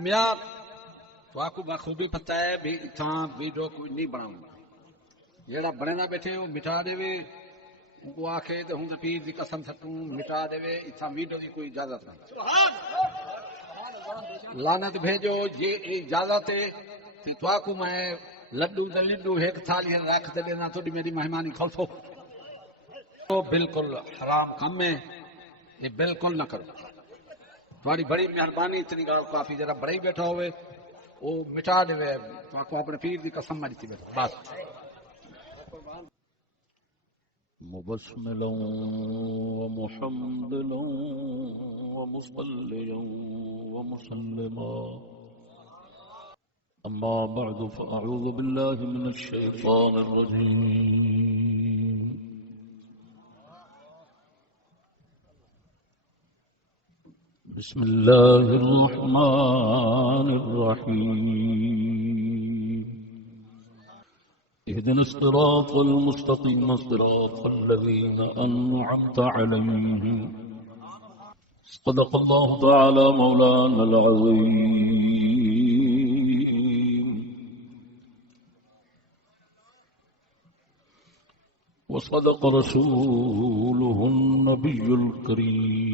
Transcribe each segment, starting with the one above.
میاں تو آپ کو بخوبی پتہ ہے بھی اتنا ویڈیو کوئی نہیں بناؤں گا جیڑا بنے نہ بیٹھے وہ مٹا دے ان کو آخے تو ہوں تو پیر دی قسم تھٹوں مٹا دے اتنا ویڈیو دی کوئی اجازت نہیں لعنت بھیجو یہ اجازت ہے تو آپ کو میں لڈو دے لڈو ایک تھالی رکھ دے دینا تھوڑی میری مہمانی کھولو تو بالکل حرام کام ہے یہ بالکل نہ کرو تمہاری بڑی مہربانی اتنی کافی ذرا بڑے ہی بیٹھا ہوئے وہ مٹا دے تو آپ کو اپنے پیر دی قسم ماری تھی بیٹھا بس مبسملا ومحمدلا ومصليا ومسلما أما بعد فأعوذ بالله من الشيطان الرجيم بسم الله الرحمن الرحيم اهدنا الصراط المستقيم صراط الذين أنعمت عليهم صدق الله تعالى مولانا العظيم وصدق رسوله النبي الكريم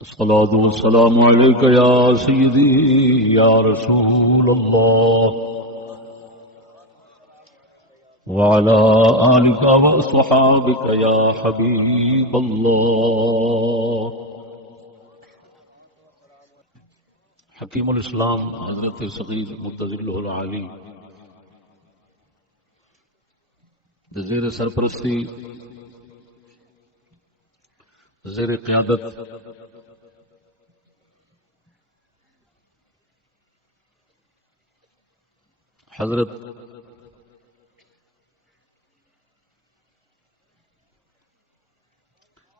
الصلاة والسلام عليك يا سيدي يا رسول الله وعلى آلك وأصحابك يا حبيب الله. حکیم الاسلام حضرت صغیر متظلہ العالی زیر سرپرستی زیر قیادت حضرت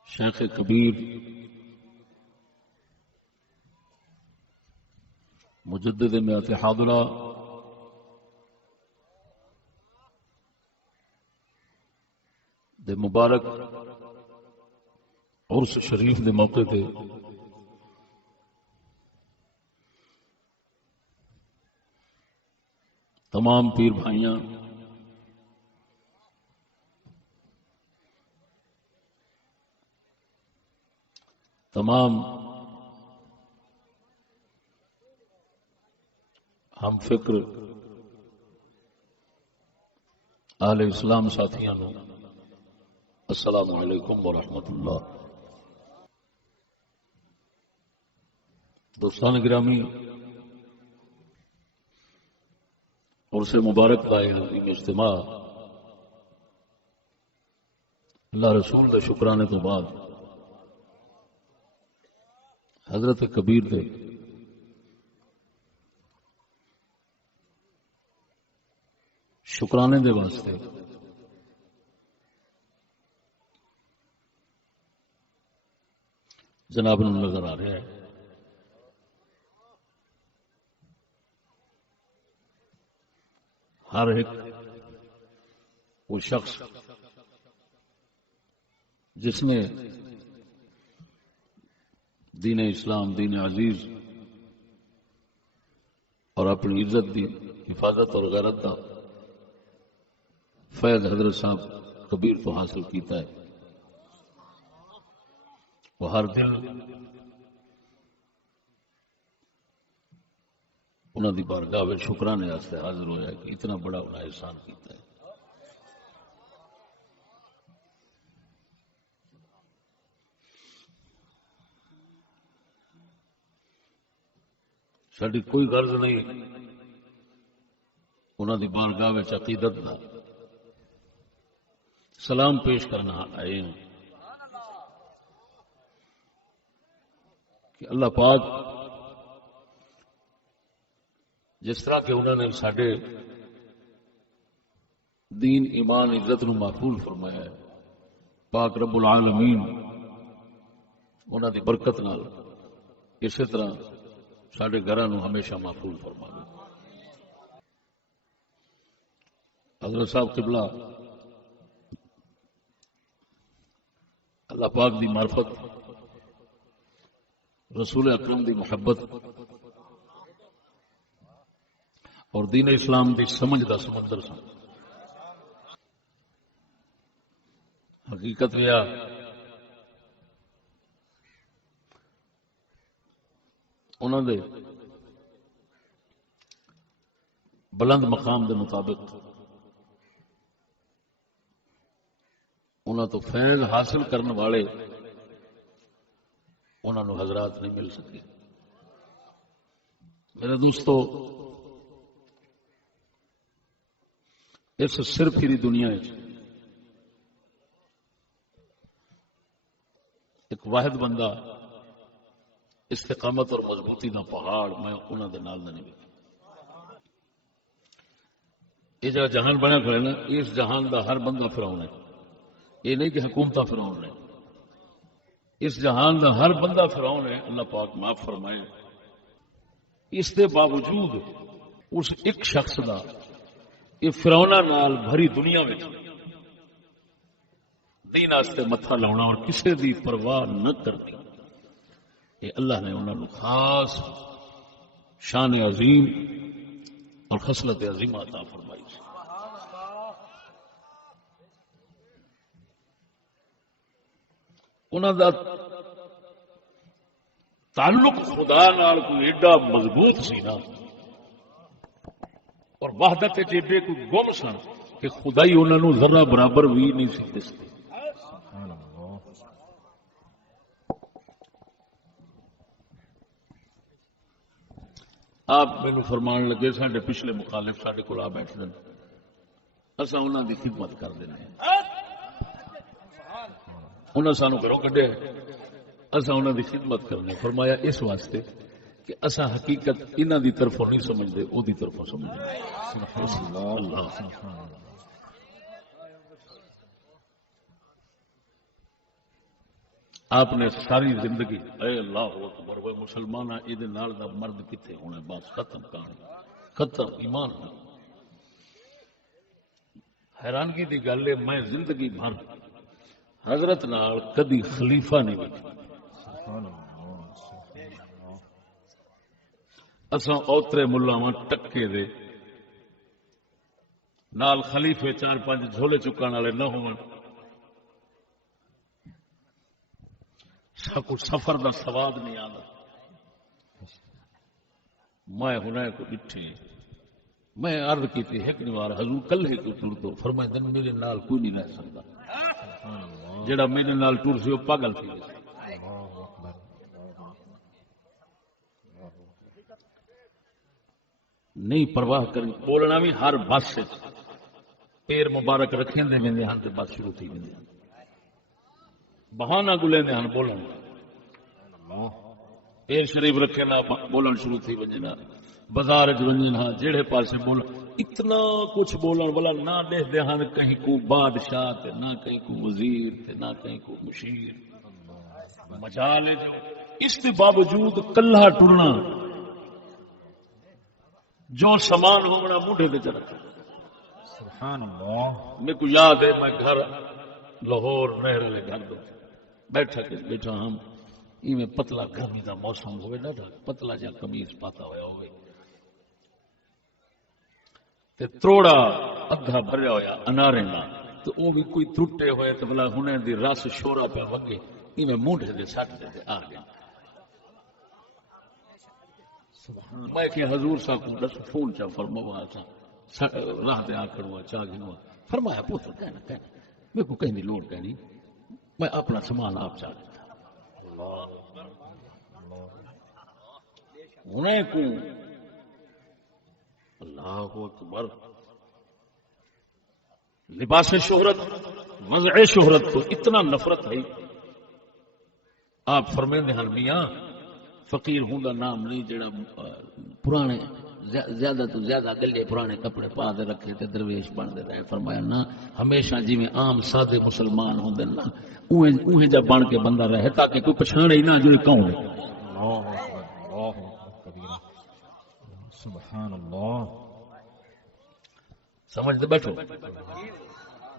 شیخ کبیر مجدد میات حاضرہ دے مبارک عرس شریف دے موقع تے تمام پیر بھائیاں تمام ہم فکر اہل اسلام ساتھیاں نو السلام علیکم ورحمۃ اللہ. دوستان گرامی اور سے مبارک لائے عظیم اجتماع اللہ رسول دے شکرانے تو بعد حضرت کبیر دے شکرانے دے واسطے جناب نو نظر آ رہا ہے ہر ایک وہ شخص جس نے دین اسلام دین عزیز اور اپنی عزت دی حفاظت اور غیرت کا فیض حضرت صاحب کبیر تو حاصل کیتا ہے وہ ہر دن انہوں دی بارگاہ میں شکرانے واسطے حاضر ہوا ہے کہ اتنا بڑا انہیں احسان کیتا ہے. ساری کوئی غرض نہیں انہوں دی بارگاہ میں عقیدت دا سلام پیش کرنا آئے ہیں کہ اللہ پاک جس طرح کہ انہوں نے ساڈے دین ایمان عزت نو محفوظ فرمایا ہے پاک رب العالمین انہوں دی برکت نال اسی طرح ساڈے گھراں نو ہمیشہ محفوظ فرماوے. حضرت صاحب قبلہ اللہ پاک دی معرفت، رسول اکرم دی محبت اور دین اسلام دی سمجھ دا سمندر سن۔ حقیقت یہ انہوں دے بلند مقام دے مطابق انہوں تو فیض حاصل کرنے والے انہوں نے حضرات نہیں مل سکے۔ میرے دوستو، اس صرف ہی دنیا ایک واحد بندہ استقامت اور مضبوطی دا پہاڑ میں انہوں دے نال نہیں ملتا۔ یہ جہاں جہان بنا کھڑے نا، اس جہان دا ہر بندہ فرعون ہے۔ یہ نہیں کہ حکومت فرعون ہے، اس جہان دا ہر بندہ فرعون ہے۔ اللہ پاک معاف فرمائے۔ اس دے باوجود اس ایک شخص دا یہ فرعوناں نال بھری دنیا میں دین واسطے متھا لاؤنا اور کسی دی پرواہ نہ کرنی، یہ اللہ نے انہوں نے خاص شان عظیم اور خصلت عظیم عطا فرمائی۔ انہوں دا تعلق خدا نال کوئی ایڈا مضبوط سی نا، اور وحدت ایڈے کوئی گم سن کہ خدائی انہوں نے ذرہ برابر بھی نہیں سی دستے۔ آپ مینو فرمان لگے سارے پچھلے مخالف سارے کو آ بیٹھ دیں، اصا انہوں کی خدمت کر دینا، انہوں سانو گھروں کڈیا، اصا انہوں کی خدمت کرنے۔ فرمایا اس واسطے کہ اصا حقیقت انہوں دی طرفوں نہیں سمجھتے، وہ دی طرفوں سمجھتے۔ اللہ آپ نے ساری زندگی اے اللہ اکبر وہ مسلمان یہ مرد کتنے ہونے، بس ختم کہانی، ختم ایمان۔ حیرانگی کی گل ہے، میں زندگی بھر حضرت نال کدی خلیفہ نہیں بیٹھا۔ اساں اوترے ملاواں ٹکے دے نال خلیفے 4-5 جھولے چکن والے نہ ہون، سفر دا سواد نہیں آتا۔ میں ہنے کو ڈٹھے، میں عرض کی تھی ایک بار حضور کلے کو ٹر دو، فرمائے دن میرے نال کوئی نہیں رہ سکتا، جڑا میرے نال ٹر سی وہ پاگل تھی۔ نہیں پرواہ کرنی، بولنا بھی ہر بس سے پیر مبارک رکھیں دے ویندے ہن تے بس شروع تھی ویندے ہن، بہانہ گلے دے ہن بولن، پیر شریف رکھے نہ بولن شروع تھی ونجنا، بازار وچ ونجنا جہڑے پاسے بول، اتنا کچھ بولن والا نہ دیکھ دے ہن کہیں کو بادشاہ تے نہ کہیں کو وزیر تے نہ کہیں کو مشیر، مجال ہے جو اس کے باوجود کلہ ٹرنا، جو سامان ہونا موڈے دے چ رکھا۔ سبحان اللہ۔ میرے کو یاد ہے میں گھر لاہور نہر والے گھر بیٹھا ہم میں پتلا گرمی کا موسم ہوئے نا، پتلا جا قمیض پاتا ہوا ہوئے تے تروڑا ادھا بھریا ہوا انارے نہ، تو وہ بھی کوئی ترٹے ہوئے تو بلا ہنے دی رس شورا پہ وگے، میں موڈے دے سٹ دے آ گیا۔ میں کہ حضور صاحب کو دس فون چا فرمایا تھا راہ دے آ کھڑوا چاہ گنوا، فرمایا پوتر کہنا میرے کو کہیں دی لوڑ کہنی، میں اپنا سامان آپ چاہ دیتا انہیں کو۔ اللہ اکبر۔ لباس شہرت، وضع شہرت تو اتنا نفرت ہے۔ آپ فرمیندے ہیں میاں فقیر ہوں دا نام نہیں جڑا پرانے زیادہ تو زیادہ گلے پرانے کپڑے پا دے رکھے تے درویش بن دے رہے۔ فرمایا نہ، ہمیشہ جی میں عام سادے مسلمان ہوں دے نا اوہیں جب بن کے بندہ رہے تاکہ کوئی پچھاڑے ہی نہ جو کون ہے۔ سبحان اللہ۔ سمجھتے بیٹھو۔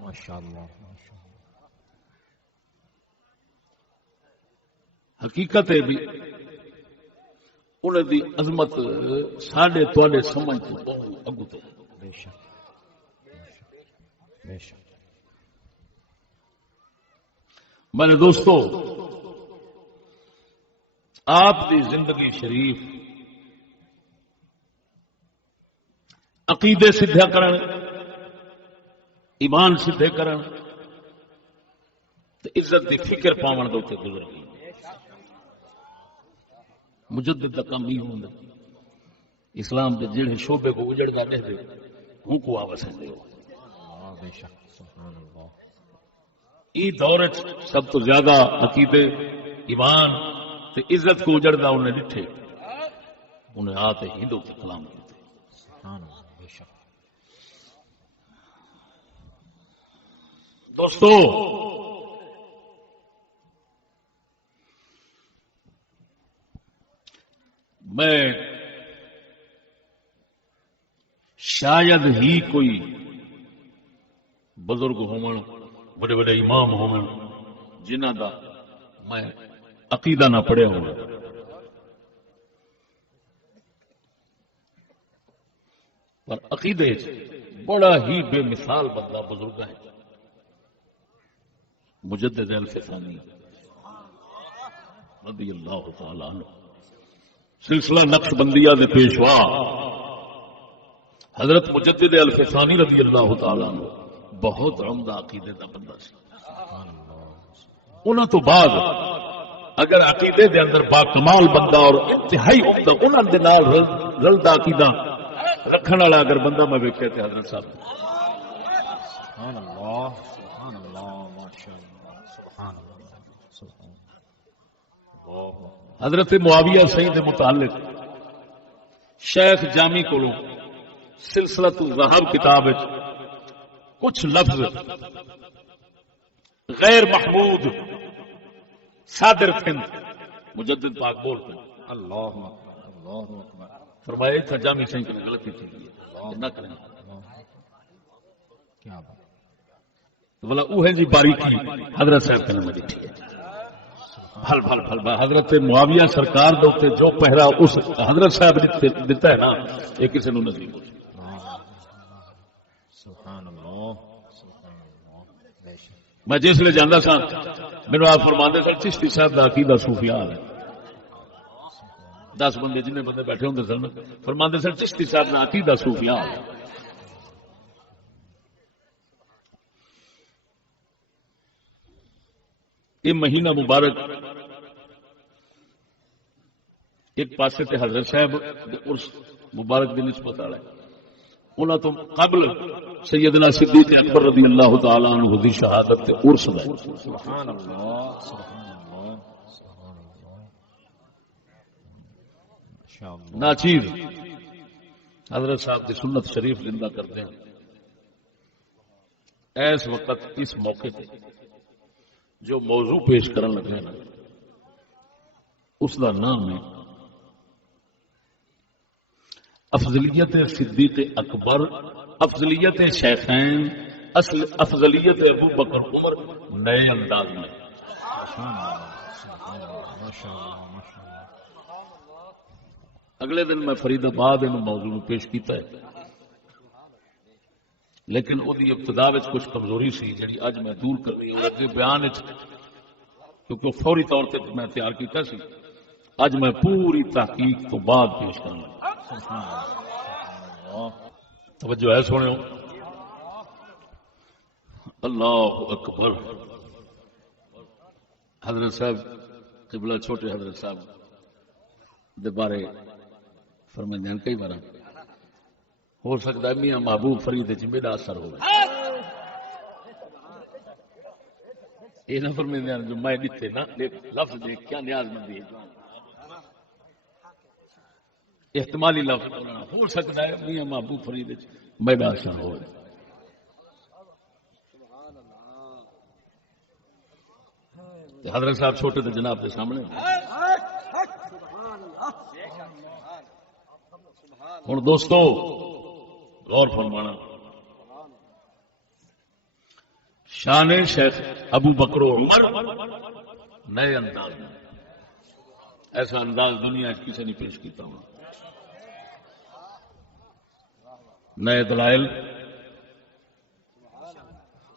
ماشاء اللہ۔ حقیقت ہے بھی انہوں دی عظمت ساڈے تواڈے سمجھ تو بہت اگوں تے بے شک بے شک میرے دوستو آپ کی زندگی شریف عقیدے سدھا کرن ایمان سدھے کرن تے عزت دی فکر پاون دے تے گزر گئی مجدد کا کام ہی ہوندا اسلام کے جڑے شعبے کو اجڑدا دے دے ہوں کو آوسن دے بے شک سبحان اللہ ای دور سب تو زیادہ عقیدے ایمان تے عزت کو اجڑدا انہیں ڈٹھے انہیں آتے ہندو کے کلام کیتے سبحان اللہ بے شک دوستو میں شاید ہی کوئی بزرگ ہون بڑے بڑے امام ہون جنہ دا میں عقیدہ نہ پڑھیا ہوں پر عقیدے بڑا ہی بے مثال بندہ بزرگ ہے مجدد الفسانی رضی اللہ تعالی عنہ سلسلہ نقش بندیہ دے پیشوا حضرت مجدد الفسانی رضی اللہ تعالی عنہ بہت عمدہ عقیدے دا بندہ سی انہوں تو بعد اگر عقیدے دے اندر با کمال بندہ اور انتہائی عمدہ انہوں دے نال رلدا عقیدہ رکھن والا اگر بندہ میں ویکھیا تے حضرت صاحب سبحان اللہ ماشاء اللہ سبحان اللہ سبحان اللہ حضرت معاویہ سید متعلق شیخ جامی کو سلسلۃ الذہب کتاب کچھ لفظ غیر محمود صادر تھن مجدد پاک بولتے اللہ اکبر فرمایا تھا جامی سنگھ نے غلطی کی نہ کریں کیا بات بولا اوہ جی باریکی حضرت صاحب نے مجھے ٹھیک ہے پھل حضرت معاویہ سرکار دوتے جو پہرا اس حضرت صاحب دیتا ہے نا یہ کسی نے نصیب ہو سبحان اللہ سبحان اللہ بے شک میں جس لیے جانا سا میرے آپ فرماندے سن چشتی صاحب دا عقیدہ صوفیاء ہے 10 بندے جن بندے بیٹھے ہوندے سن فرماندے سن چشتی صاحب دا عقیدہ صوفیاء ہے یہ مہینہ مبارک ایک پاسے تے حضرت صاحب عرس مبارک دی نسبت والا ہے انہاں تو قبل سیدنا صدیق اکبر رضی اللہ تعالی عنہ دی شہادت تے عرس دا سبحان اللہ سبحان اللہ سبحان اللہ ماشاءاللہ ناچیر حضرت صاحب کی سنت شریف زندہ کرتے ہیں اس وقت اس موقع پہ جو موضوع پیش کرن لگے نا اس کا نام ہے افضلیت صدیق اکبر افضلیت شیخین افضلیت ابو بکر عمر نئے انداز میں اگلے دن میں فرید آباد ان موضوع پیش کیتا ہے لیکن وہ ابتدا کچھ کمزوری سی جی اج میں دور کرنی ہے بیان کیونکہ فوری طور پہ میں تیار کیتا سی اج میں پوری تحقیق تو بعد پیش کرنا توجہ ہے سونے اللہ اکبر حضرت صاحب قبلہ چھوٹے حضرت صاحب دے بارے فرمائیں کئی بار ہو سکتا ہے میاں محبوب فرید میرا اثر ہو یہ نہ فرمائیں جو میں دیتے نا لفظ دیکھ کیا نیاز مندی ہے احتمالی لفظ ہو سکتا ہے میاں محبوب فرید میرا اثر ہو حضرت صاحب چھوٹے تھے جناب کے سامنے ہوں دوستو غور فرمانا شان شیخ ابو بکر و عمر نئے انداز میں ایسا انداز دنیا کسی نے پیش کیتا ہونا. نئے دلائل،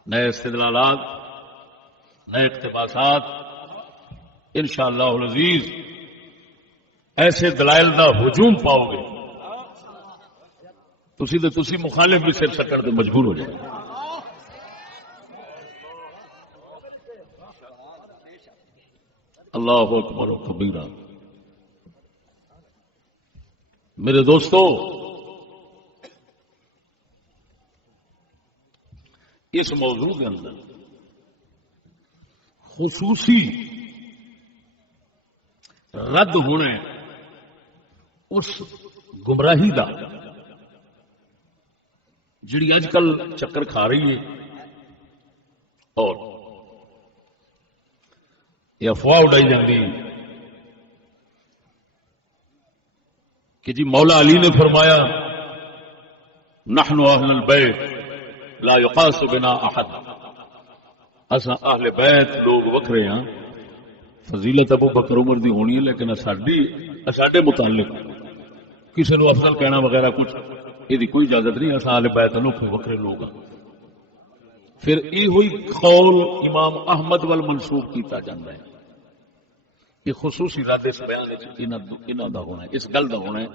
نئے استدلالات، نئے اقتباسات، انشاءاللہ العزیز ایسے دلائل دا ہجوم پاؤ گے تسی مخالف بھی سر سکڑ دے مجبور ہو جائے. اللہ اکبر و کبیرہ. میرے دوستو، اس موضوع کے اندر خصوصی رد ہونے اس گمراہی دا جڑی اج کل چکر کھا رہی ہے اور یہ افواہ اڑائی جاتی کہ جی مولا علی نے فرمایا نحن اہل البیت لا یقاس بنا احد، اسا اہل بیت لوگ وکھرے ہاں، فضیلت ابو بکر عمر دی ہونی ہے لیکن ساڈے متعلق کسی نو افضل کہنا وغیرہ کچھ یہ کوئی اجازت نہیں. اسا اہل بیت انوکھے وکھرے لوگ ہاں. پھر یہ ہوئی قول امام احمد وال منسوب کیتا جاتا ہے. یہ خصوصی رد اس بیان انہاں دا ہونا ہے، اس گل دا ہونا ہے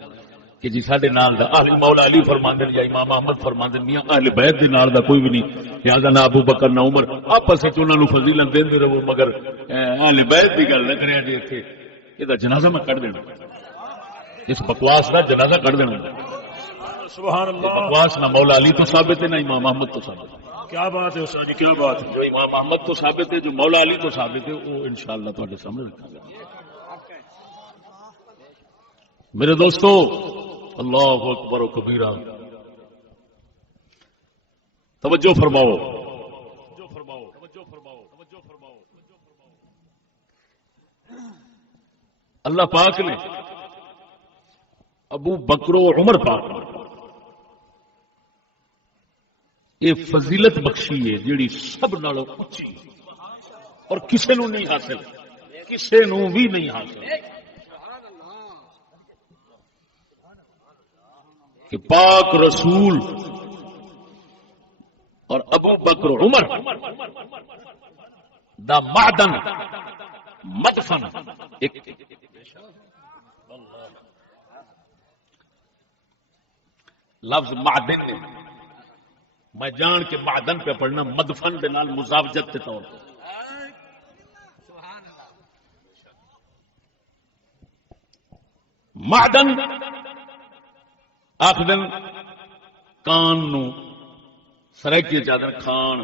کہ جی ساڈے نال دا اہل مولا علی فرماندے یا امام احمد فرماندے میاں اہل بیت دے نال دا کوئی بھی نہیں، لہذا نہ ابو بکر نہ عمر آپس وچ انہاں نوں فضیلت دیندے رہو، مگر اہل بیت دی گل نہ کریا جی اتھے یہ دا جنازہ میں کڈ دینا، اس بکواس دا جنازہ کڈ دینا. سبحان اللہ. بکواس نہ مولا علی تو ثابت ہے نہ امام احمد تو ثابت ہے. کیا بات ہے استاد جی، کیا بات ہے. جو امام احمد تو ثابت ہے، جو مولا علی تو ثابت ہے، وہ انشاءاللہ تواڈے سامنے رکھا گا. میرے دوستو، اللہ اکبر و کبیرہ، توجہ فرماؤ. اللہ پاک نے ابو بکر و عمر پاک یہ فضیلت بخشی ہے جیڑی سب نالوں اچھی اور کسے نو نہیں حاصل، کسے نو بھی نہیں حاصل، کہ پاک رسول اور ابو بکر عمر دا معدن مدفن ایک لفظ معدن نے میں جان کے معدن پہ پڑھنا مدفن دے نال مزاوجت کے طور پر معدن آخدن کان نو سرائکی چادر کھان،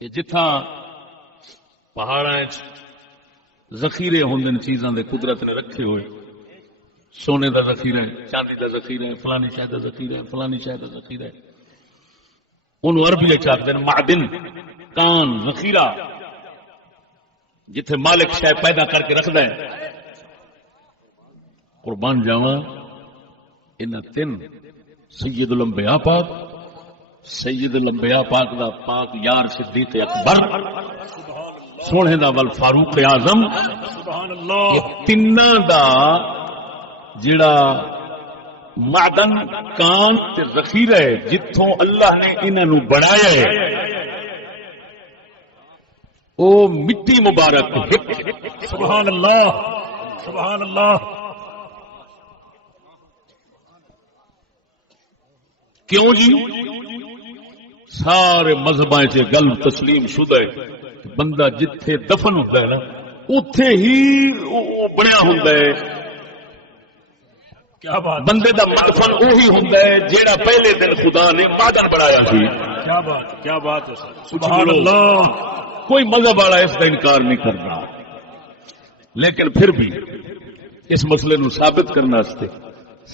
یہ جتھاں پہاڑاں ذخیرے ہوندے چیزاں دے قدرت نے رکھے ہوئے، سونے دا ذخیرہ ہے، چاندی دا ذخیرہ ہے، فلانی شے دا ذخیرہ ہے، فلانی شے دا ذخیرہ ہے، انہوں عربی وچ آکھدے معدن، کان، ذخیرہ، جتھے مالک شے پیدا کر کے رکھدا ہے. قربان جاواں انہاں تین سید الانبیاء پاک، سید الانبیاء پاک دا پاک یار صدیق اکبر، سونے دا ول فاروق اعظم، یہ تیناں دا جڑا معدن، کان تے ذخیرہ ہے جتھوں اللہ نے انہاں نو بنایا ہے، او مٹی مبارک. سبحان اللہ، سبحان اللہ. کیوں جی؟ سارے مذہباں چ گل تسلیم شدہ ہے، بندہ جتھے دفن ہوتا ہے نا اتے ہی بنیا ہوتا ہے. کیا بات، بندے دا مدفن وہی ہوتا ہے جیڑا پہلے دن خدا نے معدن بنایا سی. کیا بات، کیا بات ہے. سبحان اللہ. کوئی مذہب والا اس کا انکار نہیں کرنا، لیکن پھر بھی اس مسئلے نو ثابت کرنے واسطے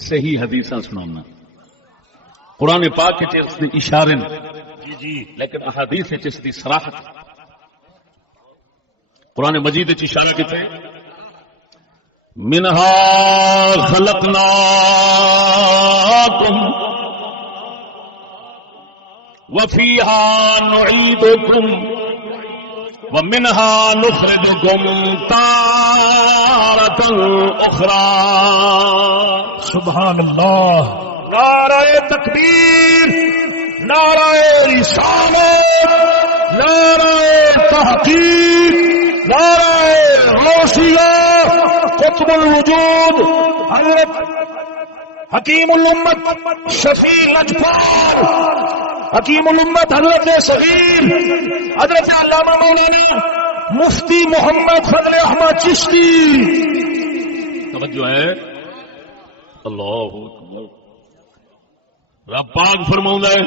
صحیح حدیثاں سنانا. قرآن پاک اس دی اشارے جی جی، لیکن احادیث اس دی صراحت. قرآن مجید اشارہ کتنے؟ منہا خلقناکم وفیہا نعیدکم ومنها نخرجكم تارة أخرى. سبحان اللہ. نعرہ تکبیر، نعرہ رسالت، نعرہ تحقیق، نعرہ غوثیہ، قطب الوجود حضرت حکیم الامت شفیع لجپال، حکیم الامت حضرت صغیر حضرت علامہ مولانا مفتی محمد فضل احمد چشتی. توجہ ہے. اللہ اکبر. رب پاک فرماؤں ہے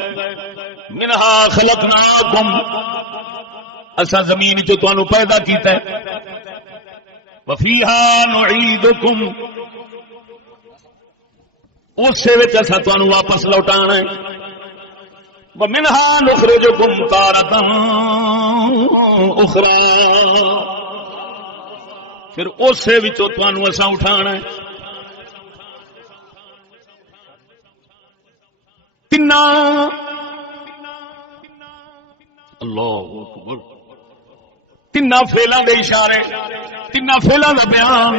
منہا خلقناکم، اسا زمین جو تانوں پیدا کیتا ہے، وفیہا نعیدکم، اس سے وچ اسا تانوں واپس لوٹانا ہے، ومنہا نخرجکم تارۃ اخرى، پھر اس سے وچوں تانوں اسا اٹھانا ہے. تین اللہ اکبر، تین فعلاں دے اشارے، تین فعلاں دا بیان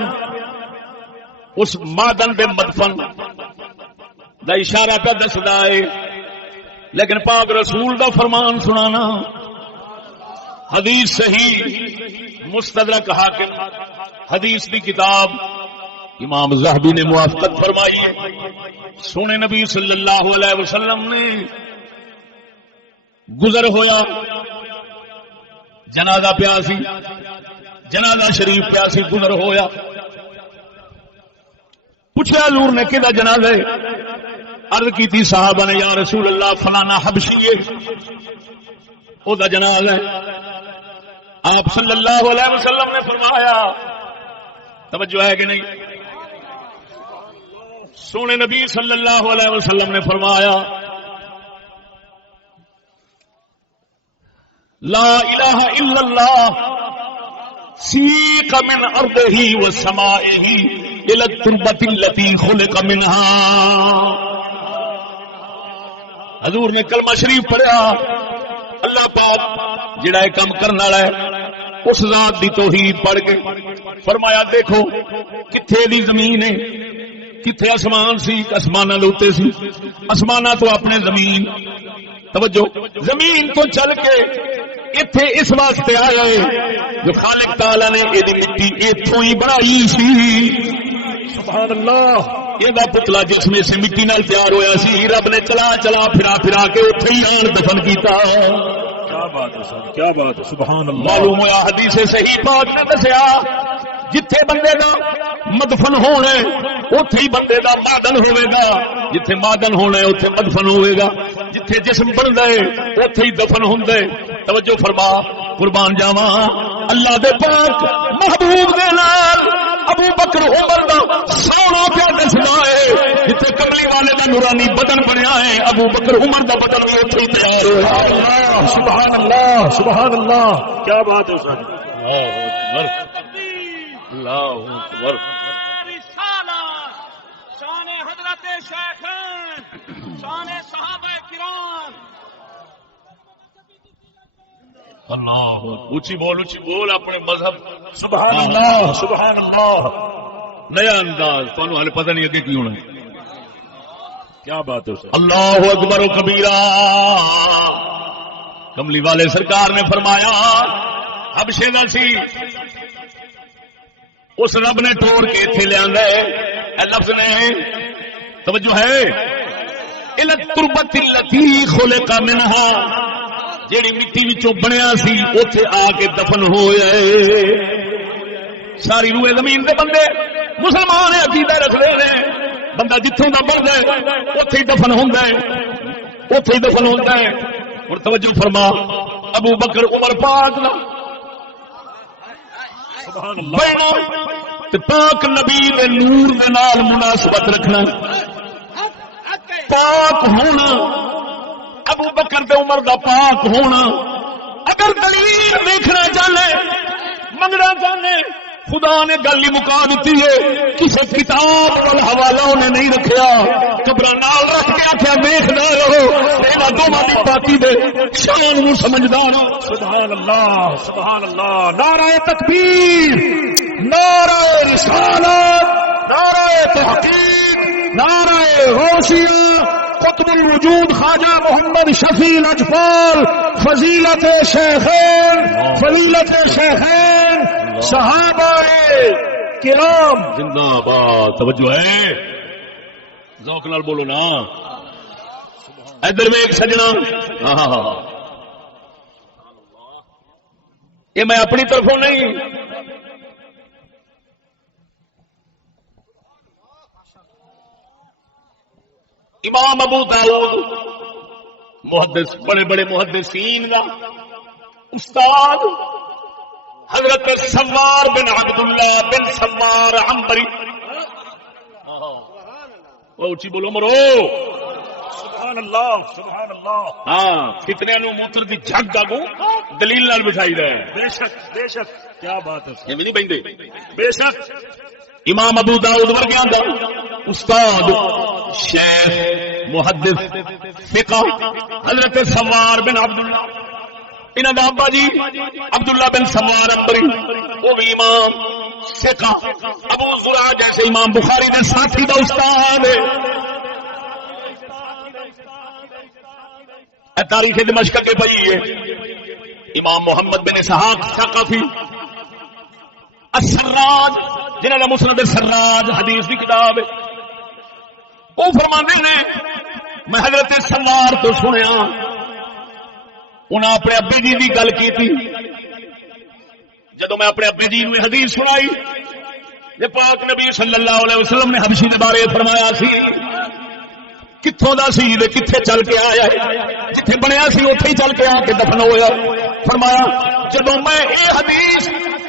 اس مادن دے مدفن دا اشارہ پہ دسدا ہے. لیکن پاک رسول دا فرمان سنانا، حدیث صحیح مستدرک حاکم حدیث دی کتاب امام زاہبی نے موافقت فرمائی ہے. سونے نبی صلی اللہ علیہ وسلم نے گزر ہویا، جنازہ پیاسی، جنازہ شریف پیاسی گزر ہویا. پوچھا حضور نے کدا جنازہ ہے؟ عرض کی تھی صحابہ نے یا رسول اللہ فلانا حبشی ہے او دا جنازہ ہے. آپ صلی اللہ علیہ وسلم نے فرمایا، توجہ ہے کہ نہیں؟ سونے نبی صلی اللہ علیہ وسلم نے فرمایا لا الہ الا اللہ سیق من ارضہ وسمائہ الى التربۃ التي خلق منها. حضور نے کلمہ شریف پڑھا، اللہ پاک جڑا کام کرنے والا ہے اس ذات دی توحید پڑھ کے فرمایا دیکھو کتھے دی زمین ہے، کتھے آسمان سی، آسماناں دے اوتے سی، آسماناں تو اپنے زمین، توجہ زمین تو چل کے ایتھے اس واسطے آیا ہے جو خالق تعالی نے یہ مٹی ایتھوں ہی بنائی سی. سبحان اللہ. یہ پتلا جس میں سے مٹی نال تیار ہویا سی، رب نے چلا چلا پھرا پھرا کے اوتھے ہی آن دفن کیتا. کیا بات ہے سر، کیا بات ہے. سبحان اللہ. معلوم ہوا حدیث صحیح پاک نے دسیا جتھے بندے دا مدفن ہونا ہے اوتھے ہی بندے دا مادن ہوئے گا، جتھے مادن ہونا ہے اوتھے مدفن ہوئے گا، جتھے جسم بندا ہے اوتھے ہی دفن ہوندا ہے. توجہ فرما، قربان جاواں اللہ دے پاک محبوب دے نال ابو بکر عمر دا سونا پیا دسنا ہے جتھے کملی والے دا نورانی بدن بنیا ہے، ابو بکر عمر دا بدن بھی اوتھے ہی تیار ہوا. سبحان اللہ، سبحان اللہ. کیا بات ہے سر. اللہ اکبر. شان حضرت شیخین، شان صحابہ کرام. اللہ اونچی بول اپنے مذہب. سبحان اللہ، سبحان اللہ. نیا انداز تمہیں ہلے پتہ نہیں اگے کی ہونا ہے. کیا بات ہے سر. اللہ اکبر و کبیرہ. کملی والے سرکار نے فرمایا حبشے دا سی، اس رب نے ٹور کے اتنے لیا لفظ نے توجہ ہے الى التربۃ التي خلق منها، جیڑی مٹی وچوں بنیا سی اوتھے آ کے دفن ہوئے. ساری روئے زمین دے بندے مسلمان عقیدہ رکھتے ہیں بندہ جتوں دا بندا ہے اوتھے ہی دفن ہوندا ہے، اوتھے ہی دفن ہوندا ہے. اور توجہ فرما ابو بکر عمر پاک دا پاک نبی دے نور دے نال مناسبت رکھنا، پاک ہونا، ابو بکر دے عمر دا پاک ہونا. اگر دلیل دیکھنا چاہے، منگنا چاہے، خدا نے گل ہی مکا دیتی ہے، کسی کتاب اور حوالہ انہیں نہیں رکھیا، قبر نال رکھ کے آخیا دیکھنا رہو، انہاں دونوں دی پاکی دے شان نو سمجھدار ہو۔ سبحان اللہ سبحان اللہ، نعرہ تکبیر، نعرہ رسالت، نعرہ تحقیق، نعرہ غوثیہ، قطب الوجود خواجہ محمد شفیع الاجفال، فضیلت شیخین، فضیلت شیخین صحابہ کرام زندہ باد۔ توجہ ہے، ذوق نال بولو نا، ادھر میں ایک سجنا، یہ میں اپنی طرفوں نہیں، امام ابو داؤد محدث، بڑے بڑے محدثین کا استاد حضرت سمار بن عبداللہ بن سمار عنبری، اچھی بولو مرو، سبحان اللہ سبحان اللہ، ہاں کتنے نو موتر دی جھگ آگو دلیل نال بٹھائی رہے، بے شک بے شک، کیا بات ہے، یہ بھی نہیں بہندے، بے شک امام ابو داؤد ورگیاں دا استاد شیخ محدث فقہ حضرت سمار بن عبداللہ، انہاں دا ابا جی عبداللہ بن سمار عنبری، وہ بھی امام فقہ، ابو زرع جیسے امام بخاری نے ساتھی دا استاد ہے۔ تاریخ دمشق کے پئی ہے، امام محمد بن اسحاق ثقفی السراج، جنہاں دا مسند السراج حدیث کی کتاب ہے، وہ فرماندے نے میں حضرت سمار تو سنیا، انہاں اپنے ابی جی کی گل کی تھی، جدو میں اپنے ابی جی نے حدیث سنائی، یہ پاک نبی صلی اللہ علیہ وسلم نے حبشی کے بارے فرمایا سی، کتوں دا سی تے کتنے چل کے آیا ہے، جتھے بنیا سی اوتھے ہی چل کے آ کے دفن ہویا۔ فرمایا جدو میں یہ حدیث